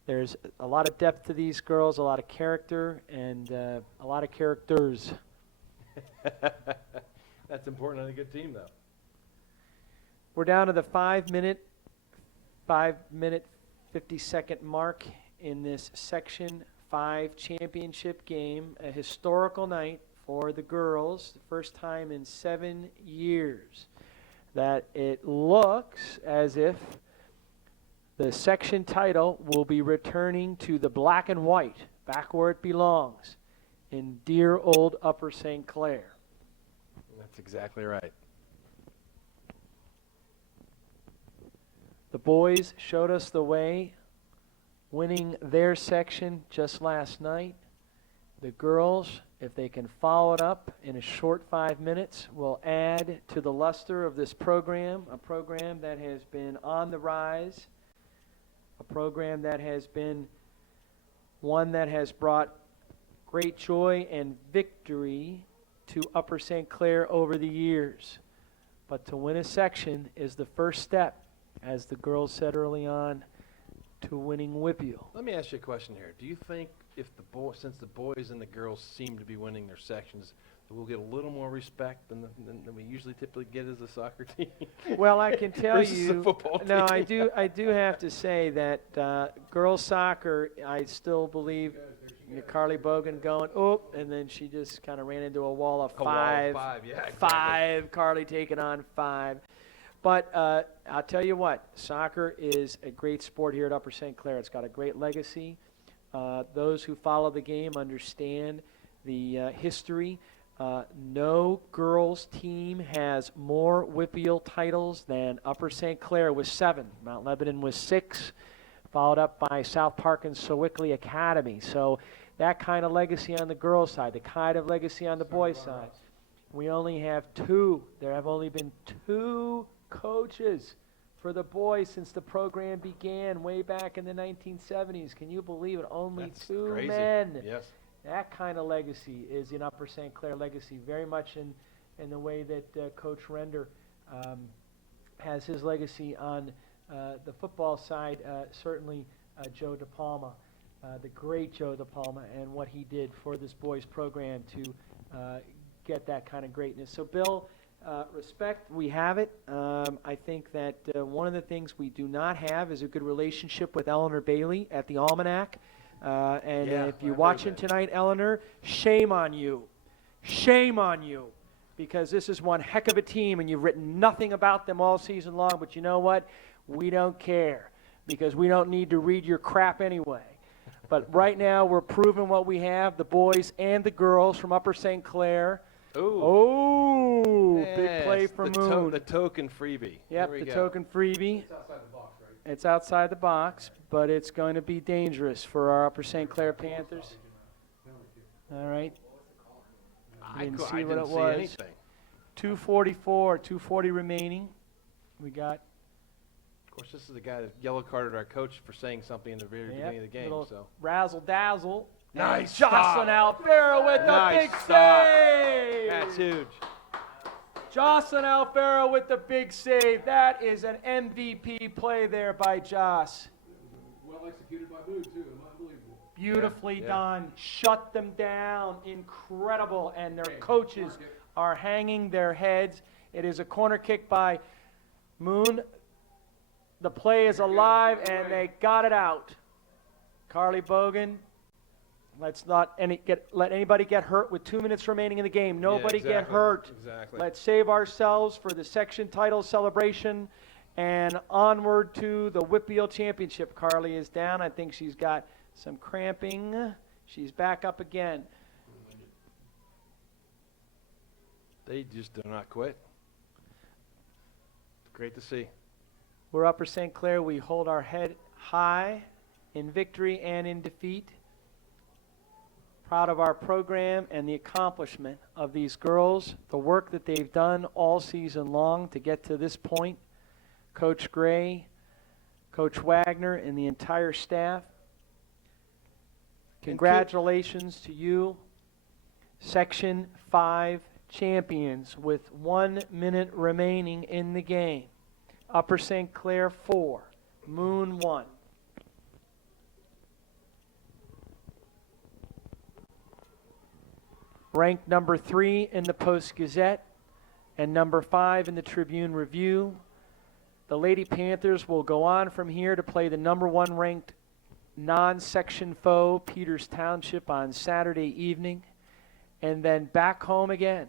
There's a lot of depth to these girls, a lot of character, and a lot of characters. That's important on a good team, though. We're down to the 5-minute, 50-second mark in this Section 5 championship game. A historical night for the girls, the first time in 7 years that it looks as if the section title will be returning to the black and white, back where it belongs, in dear old Upper St. Clair. That's exactly right. The boys showed us the way, winning their section just last night. The girls, if they can follow it up in a short 5 minutes, will add to the luster of this program, a program that has been on the rise, a program that has been one that has brought great joy and victory to Upper St. Clair over the years. But to win a section is the first step, as the girls said early on, to winning WPIAL. Let me ask you a question here. Do you think if since the boys and the girls seem to be winning their sections, that we'll get a little more respect than we usually typically get as a soccer team? Well, I can tell Versus you. the football No, team. I do have to say that girls soccer, I still believe Carly Bogan going, and then she just kind of ran into a wall of A wall of five. five, yeah, exactly. Five, Carly taking on 5. But I'll tell you what, soccer is a great sport here at Upper St. Clair. It's got a great legacy. Those who follow the game understand the history. No girls team has more WPIAL titles than Upper St. Clair with 7. Mount Lebanon with 6. followed up by South Park and Sewickley Academy. So that kind of legacy on the girls' side, the kind of legacy on the boys' side. We only have 2. There have only been 2 coaches for the boys since the program began way back in the 1970s. Can you believe it? Only That's 2 crazy. men. Yes. That kind of legacy is an Upper St. Clair legacy, very much in the way that Coach Render has his legacy on the football side. Certainly Joe DePalma, the great Joe DePalma, and what he did for this boys program to get that kind of greatness. So, Bill, respect, we have it. I think that one of the things we do not have is a good relationship with Eleanor Bailey at the Almanac. And Yeah, if you're I heard watching that. tonight, Eleanor, shame on you. Shame on you. Because this is one heck of a team, and you've written nothing about them all season long. But you know what? We don't care, because we don't need to read your crap anyway. But right now, we're proving what we have, the boys and the girls from Upper St. Clair. Ooh. Oh, big play Yes, for the Moon. the token freebie. Yep, Here we the go. token freebie. It's outside the box, right? It's outside the box, but it's going to be dangerous for our Upper St. Clair Panthers. All right. I didn't cou- see I what didn't it see was. anything. 2:44, 2:40 remaining. We got Of course, this is the guy that yellow carded our coach for saying something in the very beginning of the game. little So razzle dazzle. Nice Jocelyn Alfaro with the Nice big stop. save. that's huge. Jocelyn Alfaro with the big save. That is an MVP play there by Joss. Well executed by Moon, too. Unbelievable. Beautifully Yeah. done. Shut them down. Incredible. And their coaches are hanging their heads. It is a corner kick by Moon. The play is alive, and they got it out. Carly Bogan. Let's not let anybody get hurt with 2 minutes remaining in the game. Nobody Yeah, get exactly. hurt. Exactly. Let's save ourselves for the section title celebration and onward to the Whitfield Championship. Carly is down. I think she's got some cramping. She's back up again. They just do not quit. It's great to see. We're Upper St. Clair. We hold our head high in victory and in defeat. Proud of our program and the accomplishment of these girls, the work that they've done all season long to get to this point. Coach Gray, Coach Wagner, and the entire staff. Congratulations to you, Section 5 champions, with 1 minute remaining in the game. Upper St. Clair 4, Moon 1. Ranked number 3 in the Post-Gazette and number 5 in the Tribune Review. The Lady Panthers will go on from here to play the number 1 ranked non-section foe, Peters Township, on Saturday evening, and then back home again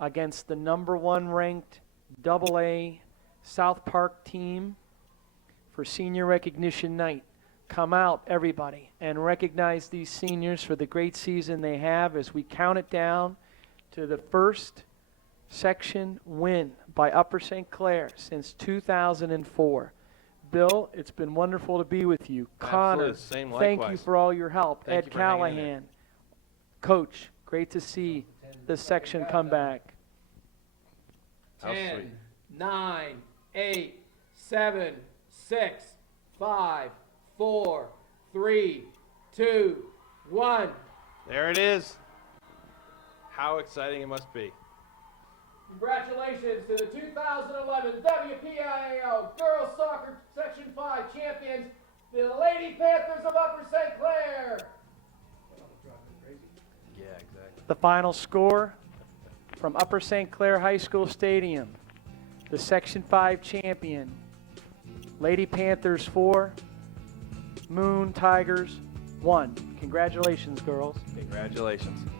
against the number 1 ranked AA South Park team for senior recognition night. Come out, everybody, and recognize these seniors for the great season they have as we count it down to the first section win by Upper St. Clair since 2004. Bill, it's been wonderful to be with you. Connor, Absolutely. Same thank you likewise. for all your help. Thank Ed you for hanging in there. Callahan, Coach, great to see the section come back. How 10, sweet. 9, 8, 7, 6, 5, 4, 3, 2, 1. There it is. How exciting it must be. Congratulations to the 2011 WPIAL Girls Soccer Section 5 champions, the Lady Panthers of Upper St. Clair. Yeah, exactly. The final score from Upper St. Clair High School Stadium. The Section 5 champion, Lady Panthers 4, Moon Tigers 1. Congratulations, girls. Congratulations.